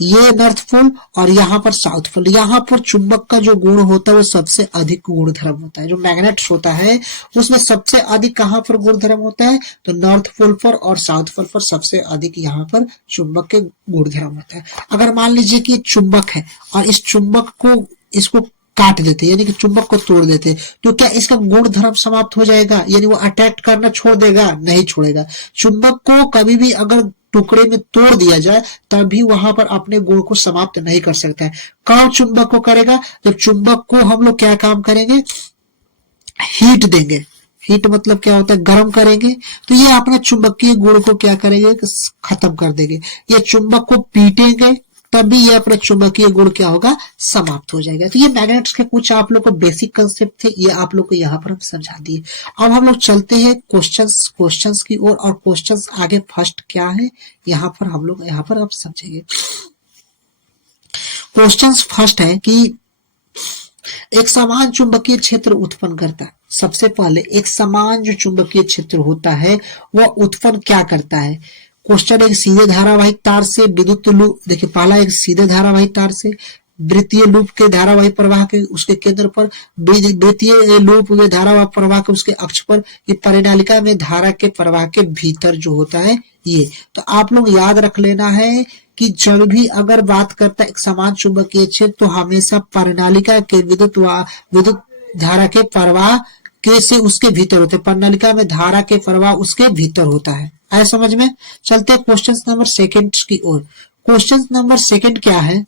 ये नॉर्थ पोल और यहाँ पर साउथ पोल, यहाँ पर चुंबक का जो गुण होता है वो सबसे अधिक गुणधर्म होता है। जो मैग्नेट्स होता है उसमें सबसे अधिक कहाँ पर गुणधर्म होता है? तो नॉर्थ पोल पर और साउथ पोल पर सबसे अधिक यहाँ पर चुंबक के गुणधर्म होता है। अगर मान लीजिए कि चुंबक है और इस चुंबक को, इसको काट देते, यानी कि चुंबक को तोड़ देते, तो क्या इसका गुण धर्म समाप्त हो जाएगा? यानी वो अट्रैक्ट करना छोड़ देगा? नहीं छोड़ेगा। चुंबक को कभी भी अगर टुकड़े में तोड़ दिया जाए तभी वहां पर अपने गुण को समाप्त नहीं कर सकता है। कब चुंबक को करेगा? जब चुंबक को हम लोग क्या काम करेंगे? हीट देंगे। हीट मतलब क्या होता है? गर्म करेंगे, तो ये अपना चुंबकीय गुण को क्या करेंगे? खत्म कर देंगे। ये चुंबक को पीटेंगे तभी ये अपना चुंबकीय गुण क्या होगा? समाप्त हो जाएगा। तो ये मैग्नेट्स के कुछ आप लोग को बेसिक कंसेप्ट थे, ये आप लोग को यहाँ पर हम समझा दिए। अब हम लोग चलते हैं क्वेश्चंस की ओर, और क्वेश्चंस आगे फर्स्ट क्या है यहाँ पर हम लोग यहाँ पर अब समझेंगे। क्वेश्चंस फर्स्ट है कि एक समान चुंबकीय क्षेत्र उत्पन्न करता है। सबसे पहले एक समान जो चुंबकीय क्षेत्र होता है वह उत्पन्न क्या करता है? क्वेश्चन एक सीधे धारावाहिक तार से विद्युत लूप, देखिए पहला एक सीधे धारावाहिक तार से वृत्तीय लूप के धारावाहिक प्रवाह के उसके केंद्र पर, वृत्तीय लूप में धारावाहिक प्रवाह के उसके अक्ष पर, ये परिनालिका में धारा के प्रवाह के भीतर जो होता है ये। तो आप लोग याद रख लेना है कि जब भी अगर बात करता है एक समान चुंबकीय क्षेत्र तो हमेशा परिनालिका के विद्युत धारा के प्रवाह के से उसके भीतर होते हैं। परिनालिका में धारा के प्रवाह उसके भीतर होता है। आए समझ में? चलते हैं क्वेश्चन नंबर सेकंड की ओर। क्वेश्चन नंबर सेकंड क्या है?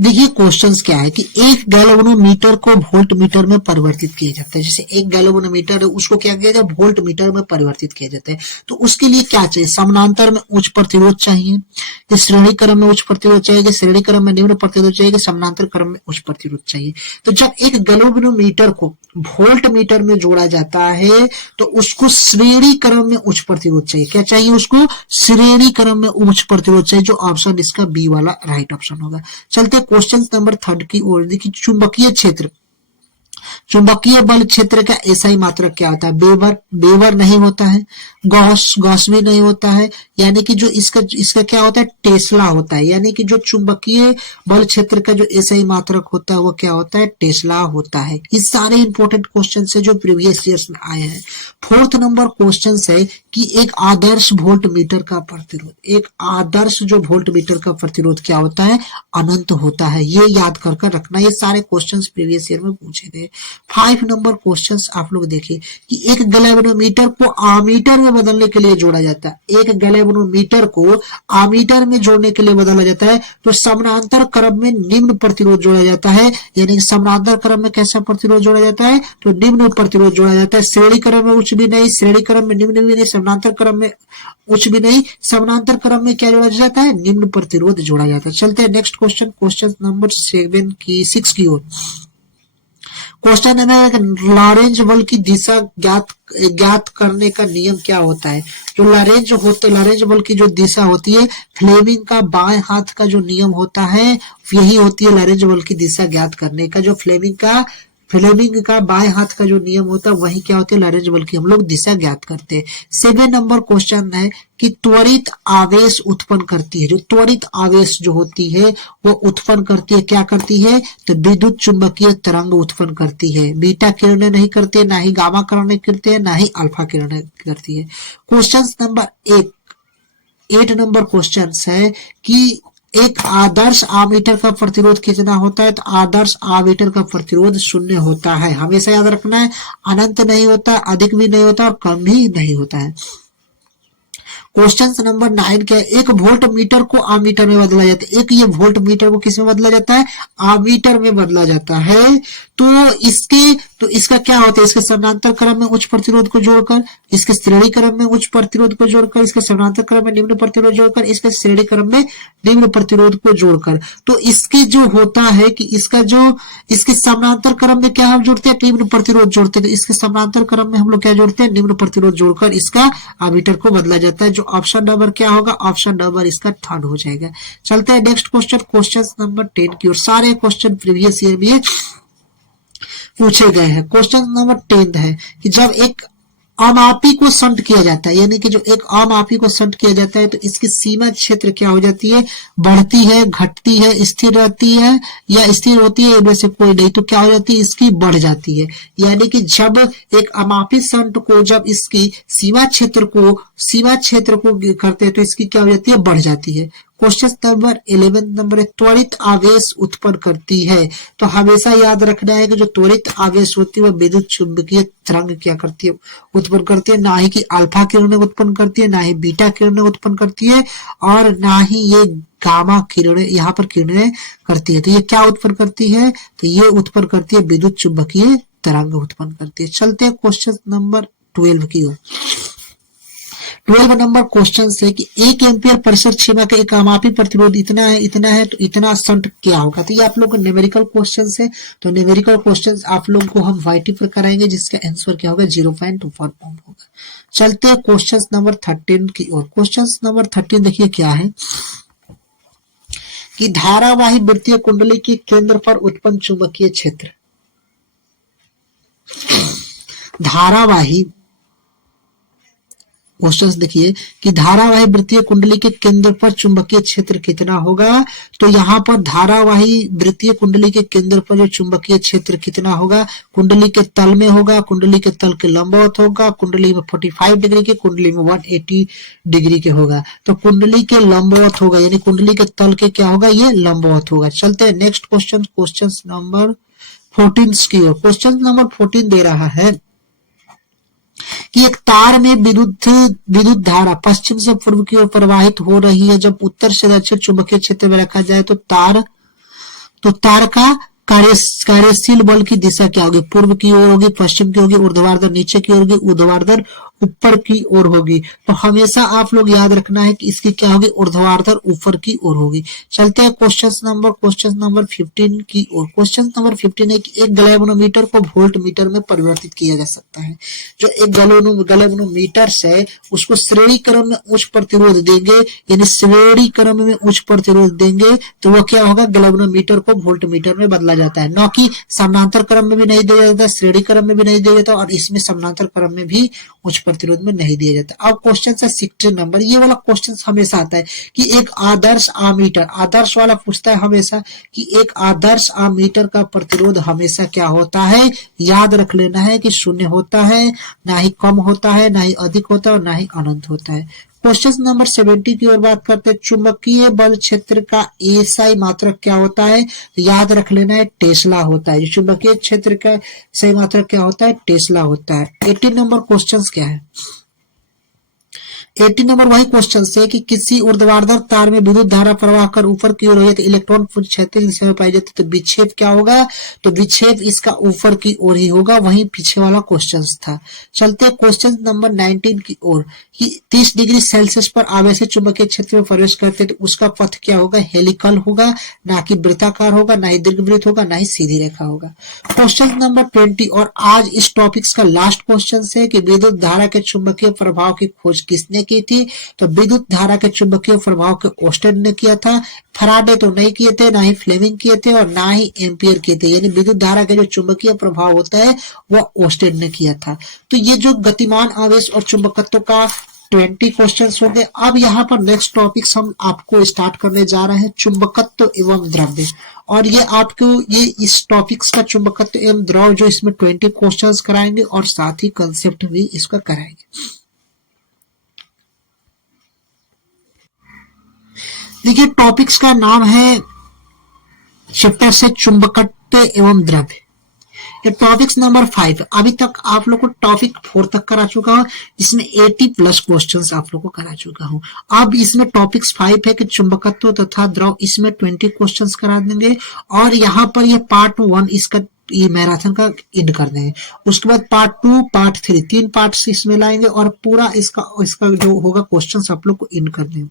देखिए क्वेश्चंस क्या है कि एक गैल्वेनोमीटर को वोल्ट मीटर में परिवर्तित किया जाता है। जैसे एक गैल्वेनोमीटर है उसको क्या किया जाए? वोल्ट मीटर में परिवर्तित किया जाता है। तो उसके लिए क्या चाहिए? समानांतर में उच्च प्रतिरोध चाहिए, कि श्रेणी क्रम में उच्च प्रतिरोध चाहिए, कि श्रेणी क्रम में निम्न प्रतिरोध चाहिए, कि समानांतर क्रम में उच्च प्रतिरोध चाहिए। तो जब एक गैल्वेनोमीटर को वोल्ट मीटर में जोड़ा जाता है तो उसको श्रेणी क्रम में उच्च प्रतिरोध चाहिए। क्या चाहिए उसको? श्रेणी क्रम में उच्च प्रतिरोध चाहिए, जो ऑप्शन इसका बी वाला राइट ऑप्शन होगा। चलते क्वेश्चन नंबर थर्ड की ओर। देखिए चुंबकीय क्षेत्र, चुंबकीय बल क्षेत्र का एसआई मात्रक क्या होता है? बेवर नहीं होता है, गॉस भी नहीं होता है, यानी कि जो इसका क्या होता है? टेस्ला होता है। यानी कि जो चुंबकीय बल क्षेत्र का जो एसआई मात्रक होता है वो क्या होता है? टेस्ला होता है। ये सारे इंपॉर्टेंट क्वेश्चन है जो प्रीवियस ईयर्स में आए हैं। फोर्थ नंबर क्वेश्चन है कि एक आदर्श वोल्ट मीटर का प्रतिरोध, एक आदर्श जो वोल्ट मीटर का प्रतिरोध क्या होता है? अनंत होता है। ये याद कर रखना। ये सारे क्वेश्चन प्रीवियस ईयर में पूछे थे। 5 नंबर क्वेश्चन आप लोग देखिए कि एक गैल्वेनोमीटर को आमीटर में बदलने के लिए जोड़ा जाता है। एक गैल्वेनोमीटर को आमीटर में जोड़ने के लिए बदला जाता है तो समानांतर क्रम में निम्न प्रतिरोध जोड़ा जाता है। यानी समानांतर क्रम में कैसा प्रतिरोध जोड़ा जाता है? तो निम्न प्रतिरोध जोड़ा जाता है। श्रेणी क्रम में उच्च भी नहीं, श्रेणी क्रम में निम्न भी नहीं, समानांतर क्रम में उच्च भी नहीं, समानांतर क्रम में क्या जोड़ा जाता है? निम्न प्रतिरोध जोड़ा जाता है। चलते हैं नेक्स्ट क्वेश्चन, क्वेश्चन नंबर 6 की ओर। क्वेश्चन है लॉरेंज बल की दिशा ज्ञात करने का नियम क्या होता है? जो लॉरेंज बल की जो दिशा होती है, फ्लेमिंग का बाएं हाथ का जो नियम होता है यही होती है लॉरेंज बल की दिशा ज्ञात करने का। जो फ्लेमिंग का बाएं हाथ का जो नियम होता है वही क्या होती है? लॉरेंज बल की हम लोग दिशा ज्ञात करते हैं। 7 नंबर क्वेश्चन है कि त्वरित आवेश उत्पन्न करती है। जो त्वरित आवेश जो होती है वो उत्पन्न करती है, क्या करती है? तो विद्युत चुंबकीय तरंग उत्पन्न करती है। बीटा किरणें नहीं करती है, ना ही गामा किरणें करती है, ना ही अल्फा किरणें करती है। क्वेश्चन नंबर 8 नंबर क्वेश्चन है कि एक आदर्श आमीटर का प्रतिरोध कितना होता है? तो आदर्श आमीटर का प्रतिरोध 0 होता है। हमेशा याद रखना है, अनंत नहीं होता, अधिक भी नहीं होता और कम भी नहीं होता है। क्वेश्चन नंबर 9 क्या है? एक वोल्ट मीटर को आमीटर में बदला जाता है। एक ये वोल्ट मीटर को किस में बदला जाता है? आमीटर में बदला जाता है। तो इसका क्या होता है, इसके समानांतर क्रम में उच्च प्रतिरोध को जोड़कर, इसके श्रेणी क्रम में उच्च प्रतिरोध को जोड़कर, इसके समानांतर क्रम में निम्न प्रतिरोध जोड़कर, इसके श्रेणी क्रम में निम्न प्रतिरोध को जोड़कर, तो इसके जो होता है कि इसके समानांतर क्रम में क्या हम जोड़ते हैं, निम्न प्रतिरोध जोड़ते हैं, तो इसके समानांतर क्रम में हम लोग क्या जोड़ते हैं, निम्न प्रतिरोध जोड़कर इसका आर्बिटर को बदला जाता है, जो ऑप्शन नंबर क्या होगा, ऑप्शन नंबर इसका थर्ड हो जाएगा। चलते हैं नेक्स्ट क्वेश्चन, क्वेश्चन नंबर 10 की ओर। सारे क्वेश्चन प्रीवियस ईयर में पूछे गए हैं। क्वेश्चन नंबर 10 है कि जब एक अमापी को संट किया जाता है, यानी कि जो एक अमापी को संट किया जाता है, तो इसकी सीमा क्षेत्र क्या हो जाती है, बढ़ती है, घटती है, स्थिर रहती है या स्थिर होती है, इनमें से कोई नहीं, तो क्या हो जाती है, इसकी बढ़ जाती है। यानी कि जब एक अमापी संट को जब इसकी सीमा क्षेत्र को करते हैं तो इसकी क्या हो जाती है, बढ़ जाती है। क्वेश्चन नंबर 11 नंबर है, त्वरित आवेश उत्पन्न करती है। तो हमेशा याद रखना है कि जो त्वरित आवेश होती है वह विद्युत चुंबकीय तरंग क्या करती है, उत्पन्न करती है। ना ही कि अल्फा किरणें उत्पन्न करती है, ना ही बीटा किरणें उत्पन्न करती है, और ना ही ये गामा किरणें यहाँ पर किरणें करती है। तो ये क्या उत्पन्न करती है, तो ये उत्पन्न करती है विद्युत चुंबकीय तरंग उत्पन्न करती है। चलते हैं क्वेश्चन नंबर 12 की ओर। 12 नंबर क्वेश्चन है कि 1 एम्पियर परिसर सीमा का एक अमापी प्रतिरोध इतना है तो इतना संट क्या होगा। तो ये आप लोग को न्यूमेरिकल क्वेश्चन है, तो न्यूमेरिकल क्वेश्चन आप लोग को हम वाईटी पर कराएंगे, जिसका आंसर क्या होगा, 0.1 ओम होगा। चलते हैं क्वेश्चन नंबर 13 की ओर। क्वेश्चन नंबर 13 देखिए क्या है कि धारावाही वृत्तीय कुंडली के केंद्र पर उत्पन्न चुंबकीय क्षेत्र, धारावाही क्वेश्चन देखिए कि धारावाही वृत्तीय कुंडली के केंद्र पर चुंबकीय क्षेत्र कितना होगा। तो यहाँ पर धारावाही वृत्तीय कुंडली के केंद्र पर जो चुंबकीय क्षेत्र कितना होगा, कुंडली के तल में होगा, कुंडली के तल के लंबवत होगा, कुंडली में 45 डिग्री के, कुंडली में 180 डिग्री के होगा। तो कुंडली के लंबवत होगा, यानी कुंडली के तल के क्या होगा, ये लंबवत होगा। चलते हैं नेक्स्ट क्वेश्चन, क्वेश्चन नंबर 14 की ओर। क्वेश्चन नंबर 14 दे रहा है कि एक तार में विद्युत धारा पश्चिम से पूर्व की ओर प्रवाहित हो रही है। जब उत्तर से दक्षिण चुंबकीय क्षेत्र में रखा जाए तो तार का कार्यशील बल की दिशा क्या होगी, पूर्व की ओर होगी, पश्चिम की होगी, ऊर्ध्वाधर नीचे की ओर होगी, ऊर्ध्वाधर ऊपर की ओर होगी। तो हमेशा आप लोग याद रखना है कि इसकी क्या होगी, ऊर्ध्वाधर ऊपर की ओर होगी। चलते हैं क्वेश्चन नंबर 15 की ओर। क्वेश्चन नंबर 15 है कि एक गैल्वेनोमीटर को वोल्ट मीटर में परिवर्तित किया जा सकता है। जो एक गैल्वेनोमीटर है उसको श्रेणी क्रम में उच्च प्रतिरोध देंगे, यानी श्रेणी क्रम में उच्च प्रतिरोध देंगे तो वो क्या होगा, गैल्वेनोमीटर को वोल्ट मीटर में बदला जाता है। न कि समानांतर क्रम में भी नहीं दिया जाता, श्रेणी क्रम में भी नहीं दिया जाता, और इसमें समानांतर क्रम में भी उच्च प्रतिरोध में नहीं दिया जाता। अब क्वेश्चन है 16 नंबर, ये वाला क्वेश्चन हमेशा आता है कि एक आदर्श आमीटर, आदर्श वाला पूछता है हमेशा कि एक आदर्श आमीटर का प्रतिरोध हमेशा क्या होता है, याद रख लेना है कि शून्य होता है, ना ही कम होता है, ना ही अधिक होता है, और ना ही अनंत होता है। क्वेश्चन नंबर 70 की ओर बात करते हैं। चुंबकीय बल क्षेत्र का एसआई मात्रक क्या होता है, तो याद रख लेना है टेस्ला होता है। चुंबकीय क्षेत्र का सही मात्रक क्या होता है, टेस्ला होता है। 18 नंबर क्वेश्चन क्या है, 18 नंबर वही क्वेश्चन से कि किसी ऊर्ध्वाधर तार में विद्युत धारा प्रवाह कर ऊपर की ओर हो तो इलेक्ट्रॉन क्षैतिज दिशा में पाई जाती है, तो विक्षेप क्या होगा, तो विक्षेप इसका ऊपर की ओर ही होगा, वही पीछे वाला क्वेश्चन था। चलते क्वेश्चन नंबर 19 की ओर कि 30 डिग्री सेल्सियस पर आवेशित चुंबकीय क्षेत्र में प्रवेश करते तो उसका पथ क्या होगा, हेलिकल होगा, ना कि वृत्ताकार होगा, ना ही दीर्घवृत्त होगा, ना ही सीधी रेखा होगा। क्वेश्चन नंबर 20 और आज इस टॉपिक्स का लास्ट क्वेश्चन है कि विद्युत धारा के चुंबकीय प्रभाव की खोज किसने की थी, तो विद्युत धारा के चुंबकीय प्रभाव के ओस्टेड ने किया था। फैराडे तो नहीं किए थे, ना ही फ्लेमिंग किए थे, और ना ही एम्पियर किए थे। यानी विद्युत धारा के जो चुंबकीय प्रभाव होता है वह ओस्टेड ने किया था। तो ये जो गतिमान आवेश और चुंबकत्व का 20 क्वेश्चंस होंगे। अब यहाँ पर नेक्स्ट टॉपिक्स हम आपको स्टार्ट करने जा रहे हैं, चुंबकत्व एवं द्रव्य। और ये आपको ये इस टॉपिक्स का चुंबकत्व एवं द्रव्य जो इसमें 20 क्वेश्चंस कराएंगे और साथ ही कंसेप्ट भी इसका कराएंगे। देखिए टॉपिक्स का नाम है चैप्टर से चुंबकत्व एवं द्रव्य। ये टॉपिक्स नंबर 5। अभी तक आप लोग को टॉपिक 4 तक करा चुका हूँ, जिसमें 80+ क्वेश्चंस आप लोग को करा चुका हूँ। अब इसमें टॉपिक्स 5 है कि चुंबकत्व तथा द्रव, इसमें 20 क्वेश्चंस करा देंगे। और यहाँ पर ये पार्ट 1 इसका ये मैराथन का एंड कर देंगे। उसके बाद पार्ट 2 पार्ट 3 तीन पार्ट इसमें लाएंगे और पूरा इसका इसका जो होगा क्वेश्चन आप लोग को एंड कर देंगे।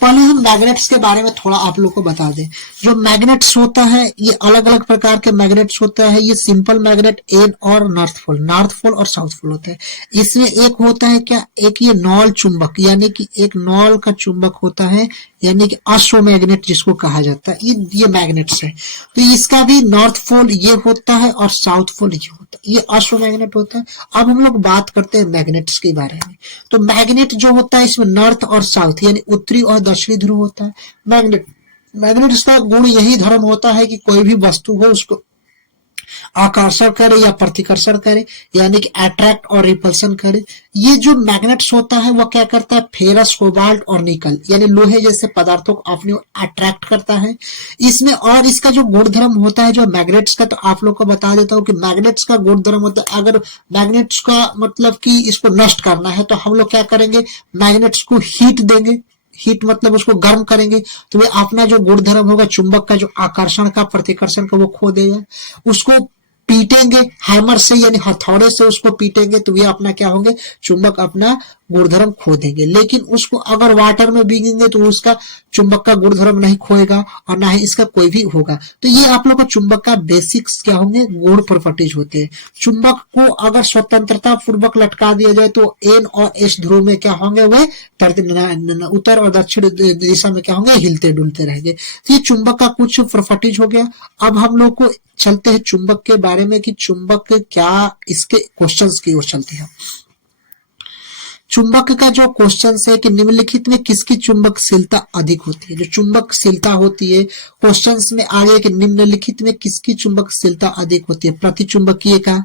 पहले हम मैग्नेट्स के बारे में थोड़ा आप लोग को बता दें। जो मैग्नेट्स होता है ये अलग अलग प्रकार के मैग्नेट्स होता है। ये सिंपल मैग्नेट एन और नॉर्थ पोल और साउथ पोल होता है। इसमें एक होता है क्या, एक ये नॉल चुंबक, यानी कि एक नॉल का चुंबक होता है, यानी कि एस्ट्रोमैग्नेट जिसको कहा जाता है। ये मैग्नेट्स है। तो इसका भी नॉर्थ पोल ये होता है और साउथ पोल ये होता है, ये एस्ट्रोमैग्नेट होता है। अब हम लोग बात करते हैं मैग्नेट्स के बारे में। तो मैग्नेट जो होता है इसमें नॉर्थ और साउथ यानी उत्तरी और दक्षिणी ध्रुव होता है। मैग्नेट्स का गुण यही धर्म होता है कि कोई भी वस्तु हो उसको आकर्षण करे या प्रतिकर्षण करे, यानी कि अट्रैक्ट और रिपल्सन करे। ये जो मैग्नेट्स होता है वो क्या करता है, फेरस, कोबाल्ट और निकल यानी लोहे जैसे पदार्थों को अपनी ओर अट्रैक्ट करता है। इसमें और इसका जो गुणधर्म होता है जो मैग्नेट्स का, तो आप लोग को बता देता हूँ कि मैग्नेट्स का गुणधर्म होता है, अगर मैग्नेट्स का मतलब कि इसको नष्ट करना है तो हम लोग क्या करेंगे, मैग्नेट्स को हीट देंगे। हीट मतलब उसको गर्म करेंगे तो वे अपना जो गुणधर्म होगा चुंबक का, जो आकर्षण का प्रतिकर्षण का, वो खो देगा। उसको पीटेंगे हैमर से यानी हथौड़े से उसको पीटेंगे तो ये अपना क्या होंगे, चुंबक अपना गुणधर्म खो देंगे। लेकिन उसको अगर वाटर में भीगेंगे तो उसका चुंबक का गुणधर्म नहीं खोएगा और ना ही इसका कोई भी होगा। तो ये आप लोग का चुंबक का बेसिक्स क्या होंगे, गुण प्रॉपर्टीज होते हैं। चुंबक को अगर स्वतंत्रता पूर्वक लटका दिया जाए तो एन और एस ध्रुव में क्या होंगे, वह उत्तर और दक्षिण दिशा में क्या होंगे, हिलते डुलते रहेंगे। तो ये चुंबक का कुछ प्रॉपर्टीज हो गया। अब हम लोग को चलते हैं चुंबक के बारे में कि चुंबक क्या, इसके क्वेश्चंस की ओर चलते हैं। चुंबक का जो क्वेश्चन है कि निम्नलिखित में किसकी चुंबकशीलता अधिक होती है। जो चुंबकशीलता होती है क्वेश्चंस में आ गया कि निम्नलिखित में किसकी चुंबकशीलता अधिक होती है, प्रतिचुंबकीय का,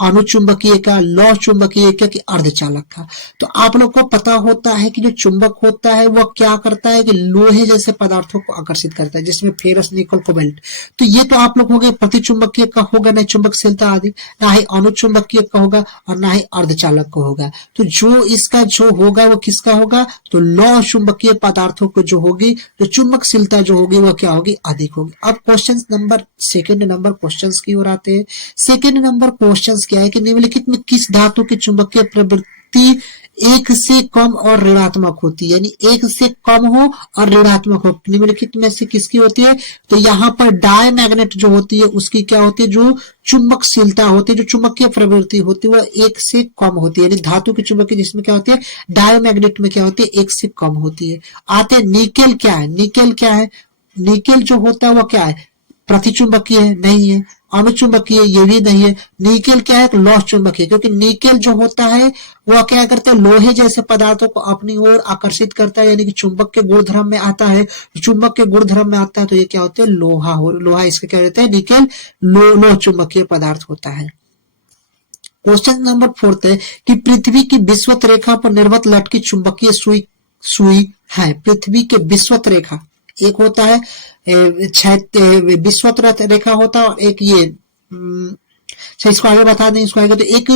अनुचुंबकीय का, लौह चुंबकीय का कि अर्धचालक का। तो आप लोग को पता होता है कि जो चुंबक होता है वह क्या करता है कि लोहे जैसे पदार्थों को आकर्षित करता है, जिसमें फेरस, निकल, कोबाल्ट। तो ये तो आप लोग हो गए प्रतिचुंबकीय का होगा, ना चुंबकशीलता आदि, ना ही अनुचुंबकीय का होगा और ना ही अर्धचालक का होगा। तो जो इसका जो होगा वो किसका होगा, तो लौह चुंबकीय पदार्थों को जो होगी, जो चुंबकशीलता जो होगी वो क्या होगी, अधिक होगी। अब question number second number question की ओर आते हैं। सेकेंड नंबर क्वेश्चन क्या है कि निम्नलिखित में किस धातु की चुंबकीय प्रवृत्ति एक से कम और ऋणात्मक होती है, यानी एक से कम हो और ऋणात्मक हो, निम्नलिखित में से किसकी होती है। तो यहाँ पर डायमैग्नेट जो होती है उसकी क्या होती है, जो चुंबकशीलता होती है, जो चुंबकीय प्रवृत्ति होती है वह एक से कम होती है, यानी धातु की चुंबकीय जिसमें क्या होती है, डायमैग्नेट में क्या होती है, एक से कम होती है। आते निकेल क्या है, निकेल क्या है, निकेल जो होता है वो क्या है, प्रतिचुंबकीय है, नहीं है। अनुचुंबकीय ये भी नहीं है। निकेल क्या है, लौह चुंबकीय, क्योंकि निकेल जो होता है वह क्या करता है, लोहे जैसे पदार्थों को अपनी ओर आकर्षित करता है, यानी कि चुंबक के गुणधर्म में आता है। चुंबक के गुणधर्म में आता है तो ये क्या होता है, लोहा हो, लोहा इसका क्या होता है, निकेल लौह चुंबकीय पदार्थ होता है। क्वेश्चन नंबर 4 है कि पृथ्वी की विषुवत रेखा पर निर्मित लटकी चुंबकीय सुई है। पृथ्वी के विषुवत रेखा, एक होता है विषुवत रेखा होता है और एक ये अच्छा इसको आगे बता दें, इसको आगे तो एक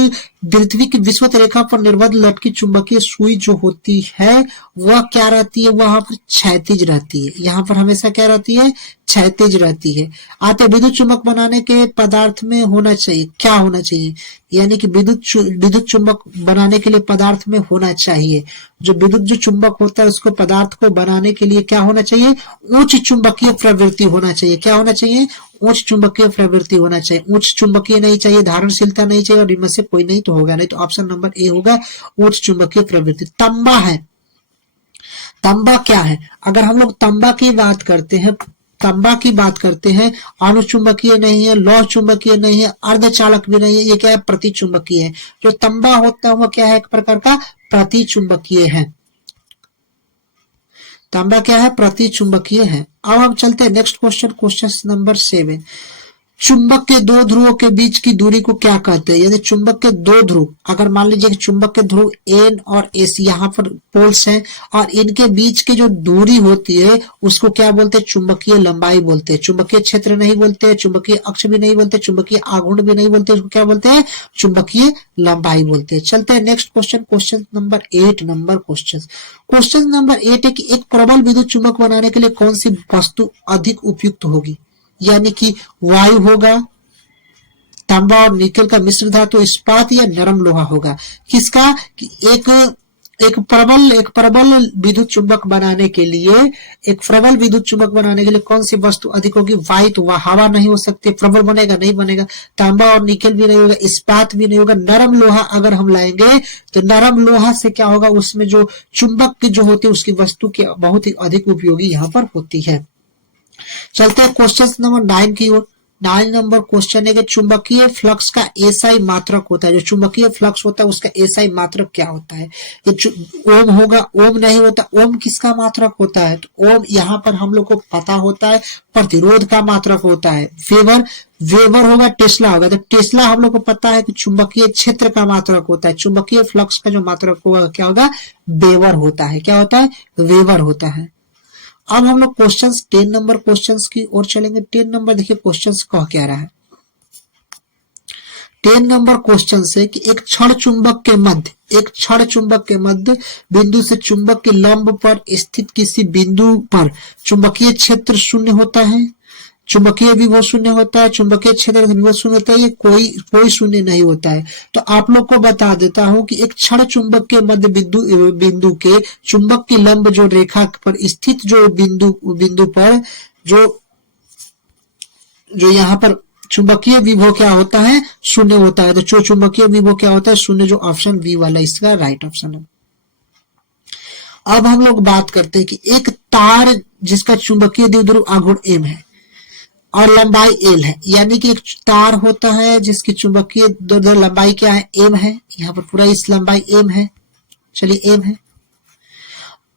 पृथ्वी की विषुवत रेखा पर निर्बद्ध लटकी चुंबकीय सुई जो होती है वह क्या रहती है, वहां पर क्षैतिज रहती है। यहाँ पर हमेशा क्या रहती है, क्षैतिज रहती है। आते विद्युत चुंबक बनाने के पदार्थ में होना चाहिए, क्या होना चाहिए, यानी कि विद्युत चुंबक बनाने के लिए पदार्थ में होना चाहिए, जो विद्युत जो चुंबक होता है उसको पदार्थ को बनाने के लिए क्या होना चाहिए, उच्च चुंबकीय प्रवृत्ति होना चाहिए। क्या होना चाहिए, उच्च चुंबकीय प्रवृत्ति होना चाहिए। उच्च चुंबकीय नहीं चाहिए, धारणशीलता नहीं चाहिए और इनमें से कोई नहीं तो होगा नहीं, तो ऑप्शन नंबर ए होगा उच्च चुंबकीय प्रवृत्ति। तांबा है, तांबा क्या है, अगर हम लोग तांबा की बात करते हैं, तांबा की बात करते हैं, अनुचुंबकीय नहीं है, लौह चुंबकीय नहीं है, अर्धचालक भी नहीं है, ये क्या है, प्रतिचुंबकीय है। जो तांबा होता है वो क्या है, एक प्रकार का प्रतिचुंबकीय है। तांबा क्या है, प्रतिचुंबकीय है। अब हम चलते हैं नेक्स्ट क्वेश्चन, क्वेश्चन नंबर 7। चुंबक के दो ध्रुवों के बीच की दूरी को क्या कहते हैं, यानी चुंबक के दो ध्रुव, अगर मान लीजिए कि चुंबक के ध्रुव एन और एस यहाँ पर पोल्स हैं और इनके बीच की जो दूरी होती है उसको क्या बोलते हैं, चुंबकीय लंबाई बोलते हैं। चुंबकीय क्षेत्र नहीं बोलते, चुंबकीय अक्ष भी नहीं बोलते, चुंबकीय आघूर्ण भी नहीं बोलते, उसको क्या बोलते हैं, चुंबकीय लंबाई बोलते हैं। चलते हैं next question, question number 8 number question. Question number 8 है कि एक प्रबल विद्युत चुंबक बनाने के लिए कौन सी वस्तु अधिक उपयुक्त होगी, यानी कि वायु होगा, तांबा और निकल का मिश्र धातु इस्पात या नरम लोहा होगा। किसका? कि एक प्रबल विद्युत चुंबक बनाने के लिए, एक प्रबल विद्युत चुंबक बनाने के लिए कौन सी वस्तु अधिक होगी? वायु। तो वह हवा नहीं हो सकती, प्रबल बनेगा नहीं बनेगा। तांबा और निकल भी नहीं होगा, इस्पात भी नहीं होगा। नरम लोहा अगर हम लाएंगे तो नरम लोहा से क्या होगा? उसमें जो चुंबक जो होती है उसकी वस्तु की बहुत ही अधिक उपयोगी यहाँ पर होती है। चलते हैं क्वेश्चन नंबर 9 की ओर। 9 नंबर क्वेश्चन है कि चुंबकीय फ्लक्स का एसआई मात्रक होता है। जो चुंबकीय फ्लक्स होता है उसका एसआई मात्रक क्या होता है? ये ओम होगा? ओम नहीं होता। ओम किसका मात्रक होता है? तो ओम यहाँ पर हम लोग को पता होता है प्रतिरोध का मात्रक होता है। वेबर होगा, टेस्ला होगा। तो टेस्ला हम लोग को पता है कि चुंबकीय क्षेत्र का मात्रक होता है। चुंबकीय फ्लक्स का जो मात्रक होगा क्या होगा? वेबर होता है। क्या होता है? वेबर होता है। अब हम लोग क्वेश्चंस 10 नंबर क्वेश्चंस की ओर चलेंगे। 10 नंबर देखिए क्वेश्चंस कह क्या रहा है। 10 नंबर क्वेश्चन से कि एक क्षण चुंबक के मध्य बिंदु से चुंबक के लंब पर स्थित किसी बिंदु पर चुंबकीय क्षेत्र शून्य होता है, चुंबकीय विभव शून्य होता है, चुंबकीय क्षेत्र विभव शून्य होता है, ये कोई शून्य नहीं होता है। तो आप लोग को बता देता हूं कि एक क्षण चुंबक के मध्य बिंदु के चुंबक की लंब जो रेखा पर स्थित जो बिंदु पर जो यहाँ पर चुंबकीय विभव क्या होता है? शून्य होता है। तो जो चुंबकीय विभव क्या होता है? शून्य। जो ऑप्शन बी वाला इसका राइट ऑप्शन है। अब हम लोग बात करते हैं कि एक तार जिसका चुंबकीय द्विध्रुव आघूर्ण m है और लंबाई l है, यानी कि एक तार होता है जिसकी चुंबकीय लंबाई क्या है? m है। यहाँ पर पूरा इस लंबाई m है, चलिए m है,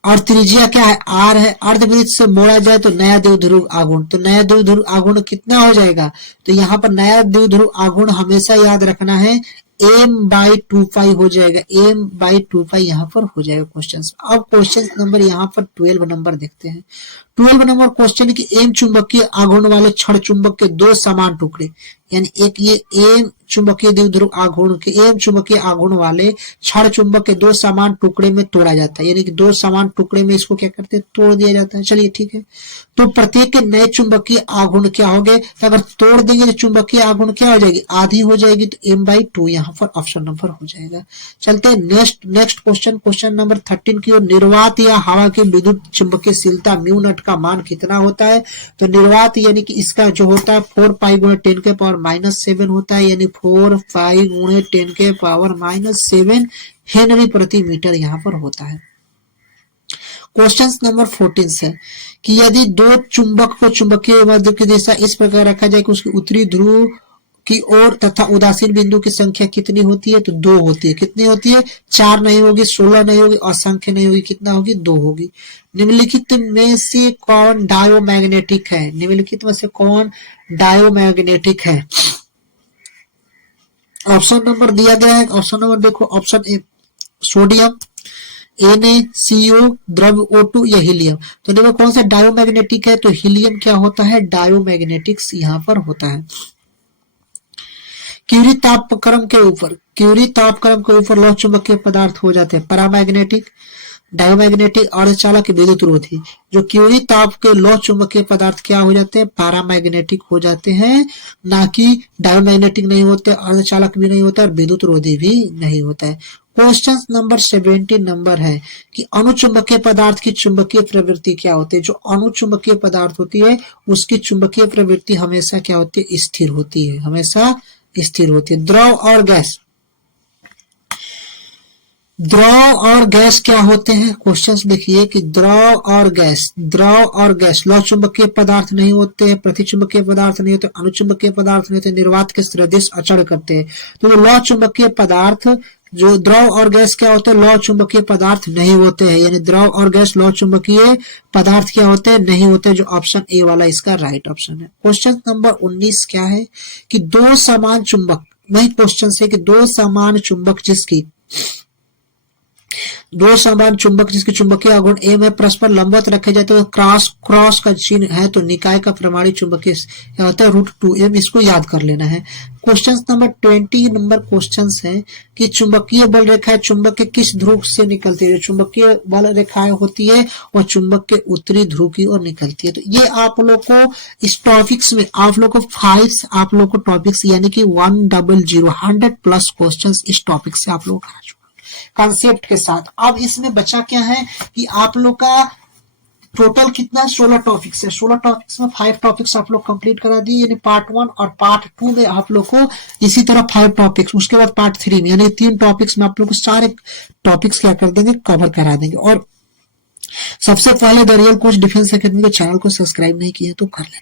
और त्रिज्या क्या है? r है। अर्धवृत्त से मोड़ा जाए तो नया द्विध्रुव आघूर्ण, तो नया द्विध्रुव आघूर्ण कितना हो जाएगा? तो यहाँ पर नया द्विध्रुव आघूर्ण हमेशा याद रखना है m/2π हो जाएगा। m/2π यहाँ पर हो जाएगा क्वेश्चन। अब क्वेश्चन नंबर यहाँ पर 12 नंबर देखते हैं। 12 नंबर क्वेश्चन की एम चुंबकीय आघूर्ण वाले क्षण चुंबक के दो समान टुकड़े, यानी एक ये एम चुंबकीय द्विध्रुव आघूर्ण के एम चुंबकीय आघूर्ण वाले क्षण चुंबक के दो समान टुकड़े में तोड़ा जाता है, यानी कि दो समान टुकड़े में इसको क्या करते हैं? तोड़ दिया जाता है। चलिए ठीक है। तो प्रत्येक के नए चुंबकीय आघूर्ण क्या हो गए? तो अगर तोड़ देंगे तो चुंबकीय आघूर्ण क्या हो जाएगी? आधी हो जाएगी। तो m/2 यहाँ पर ऑप्शन नंबर हो जाएगा। चलते हैं नेक्स्ट क्वेश्चन नंबर 13 की ओर। निर्वात या हवा की विद्युत चुंबकीयशीलता म्यू नॉट का मान कितना होता है? तो निर्वात यानी कि इसका जो होता है 4π × 10⁻⁻7 होता है, यानी 4π × 10⁻⁻7 हेनरी प्रति मीटर यहाँ पर होता है। क्वेश्चन नंबर 14 से कि यदि दो चुंबक को चुंबकीय माध्यम की दिशा इस प्रकार रखा जाए कि उसकी उत्तरी ध्रुव की ओर तथा उदासीन बिंदु की संख्या कितनी होती है? तो 2 होती है। कितनी होती है? 4 नहीं होगी, 16 नहीं होगी, असंख्य नहीं होगी। कितना होगी? 2 होगी। निम्नलिखित में से कौन डायोमैग्नेटिक है? निम्नलिखित में से कौन डायोमैग्नेटिक है? ऑप्शन नंबर दिया गया है। ऑप्शन नंबर देखो, ऑप्शन ए सोडियम, NaCO, द्रव O2 या हीलियम। तो देखो कौन सा डायोमैग्नेटिक है? तो हीलियम क्या होता है? डायोमैग्नेटिक्स यहाँ पर होता है। क्यूरी तापक्रम के ऊपर लौह चुंबकीय पदार्थ हो जाते हैं परामैग्नेटिक, डायोमैग्नेटिक, अर्धचालक, विद्युत रोधी। जो क्यूरी ताप के लौह चुंबकीय पदार्थ क्या हो जाते हैं? पैरामैग्नेटिक हो जाते हैं, ना कि डायोमैग्नेटिक नहीं होते, अर्धचालक भी नहीं होता और विद्युत रोधी भी नहीं होता है। क्वेश्चन नंबर 17 नंबर है कि अणुचुंबकीय पदार्थ की चुंबकीय प्रवृत्ति क्या होती है? जो अणुचुंबकीय पदार्थ होती है उसकी चुंबकीय प्रवृत्ति हमेशा क्या होती है? स्थिर होती है, हमेशा स्थिर होती है। द्रव और गैस क्या होते हैं? क्वेश्चन देखिए कि द्रव और गैस लौह चुंबकीय पदार्थ नहीं होते हैं, प्रतिचुंबकीय पदार्थ नहीं होते, अणुचुंबकीय पदार्थ नहीं होते, निर्वात के सदृश अचल करते हैं। तो लौह चुंबकीय पदार्थ, जो द्रव और गैस क्या होते हैं? लौह चुंबकीय पदार्थ नहीं होते हैं, यानी द्रव और गैस लौह चुंबकीय पदार्थ क्या होते हैं? नहीं होते। जो ऑप्शन ए वाला इसका राइट ऑप्शन है। क्वेश्चन नंबर 19 क्या है कि दो समान चुंबक, वही क्वेश्चन है कि दो समान चुंबक दो समान चुंबक जिसके चुंबकीय आघूर्ण m है परस्पर लंबवत रखे जाए तो क्रॉस क्रॉस का चिन्ह है तो निकाय का प्रमाणी चुंबकीय होता है √2m। इसको याद कर लेना है। क्वेश्चन नंबर 20 नंबर क्वेश्चन है कि चुंबकीय बल रेखाएं चुंबक के किस ध्रुव से निकलती है। चुंबकीय बल रेखाएं होती है और चुंबक के उत्तरी ध्रुव की ओर निकलती है। तो ये आप लोग को इस टॉपिक्स में आप लोग को 5 आप लोग को टॉपिक्स यानी कि 100 क्वेश्चन इस टॉपिक से आप लोग कॉन्सेप्ट के साथ। अब इसमें बचा क्या है कि आप लोग का टोटल कितना 16 टॉपिक्स है। 16 टॉपिक्स में 5 टॉपिक्स आप लोग कंप्लीट करा दिए यानी पार्ट 1 और पार्ट 2 में आप लोग को इसी तरह 5 टॉपिक्स, उसके बाद पार्ट 3 में यानी 3 टॉपिक्स में आप लोग को सारे टॉपिक्स क्या कर देंगे, कवर करा देंगे। और सबसे पहले the real coach defence academy के चैनल को सब्सक्राइब नहीं किए तो कर लें।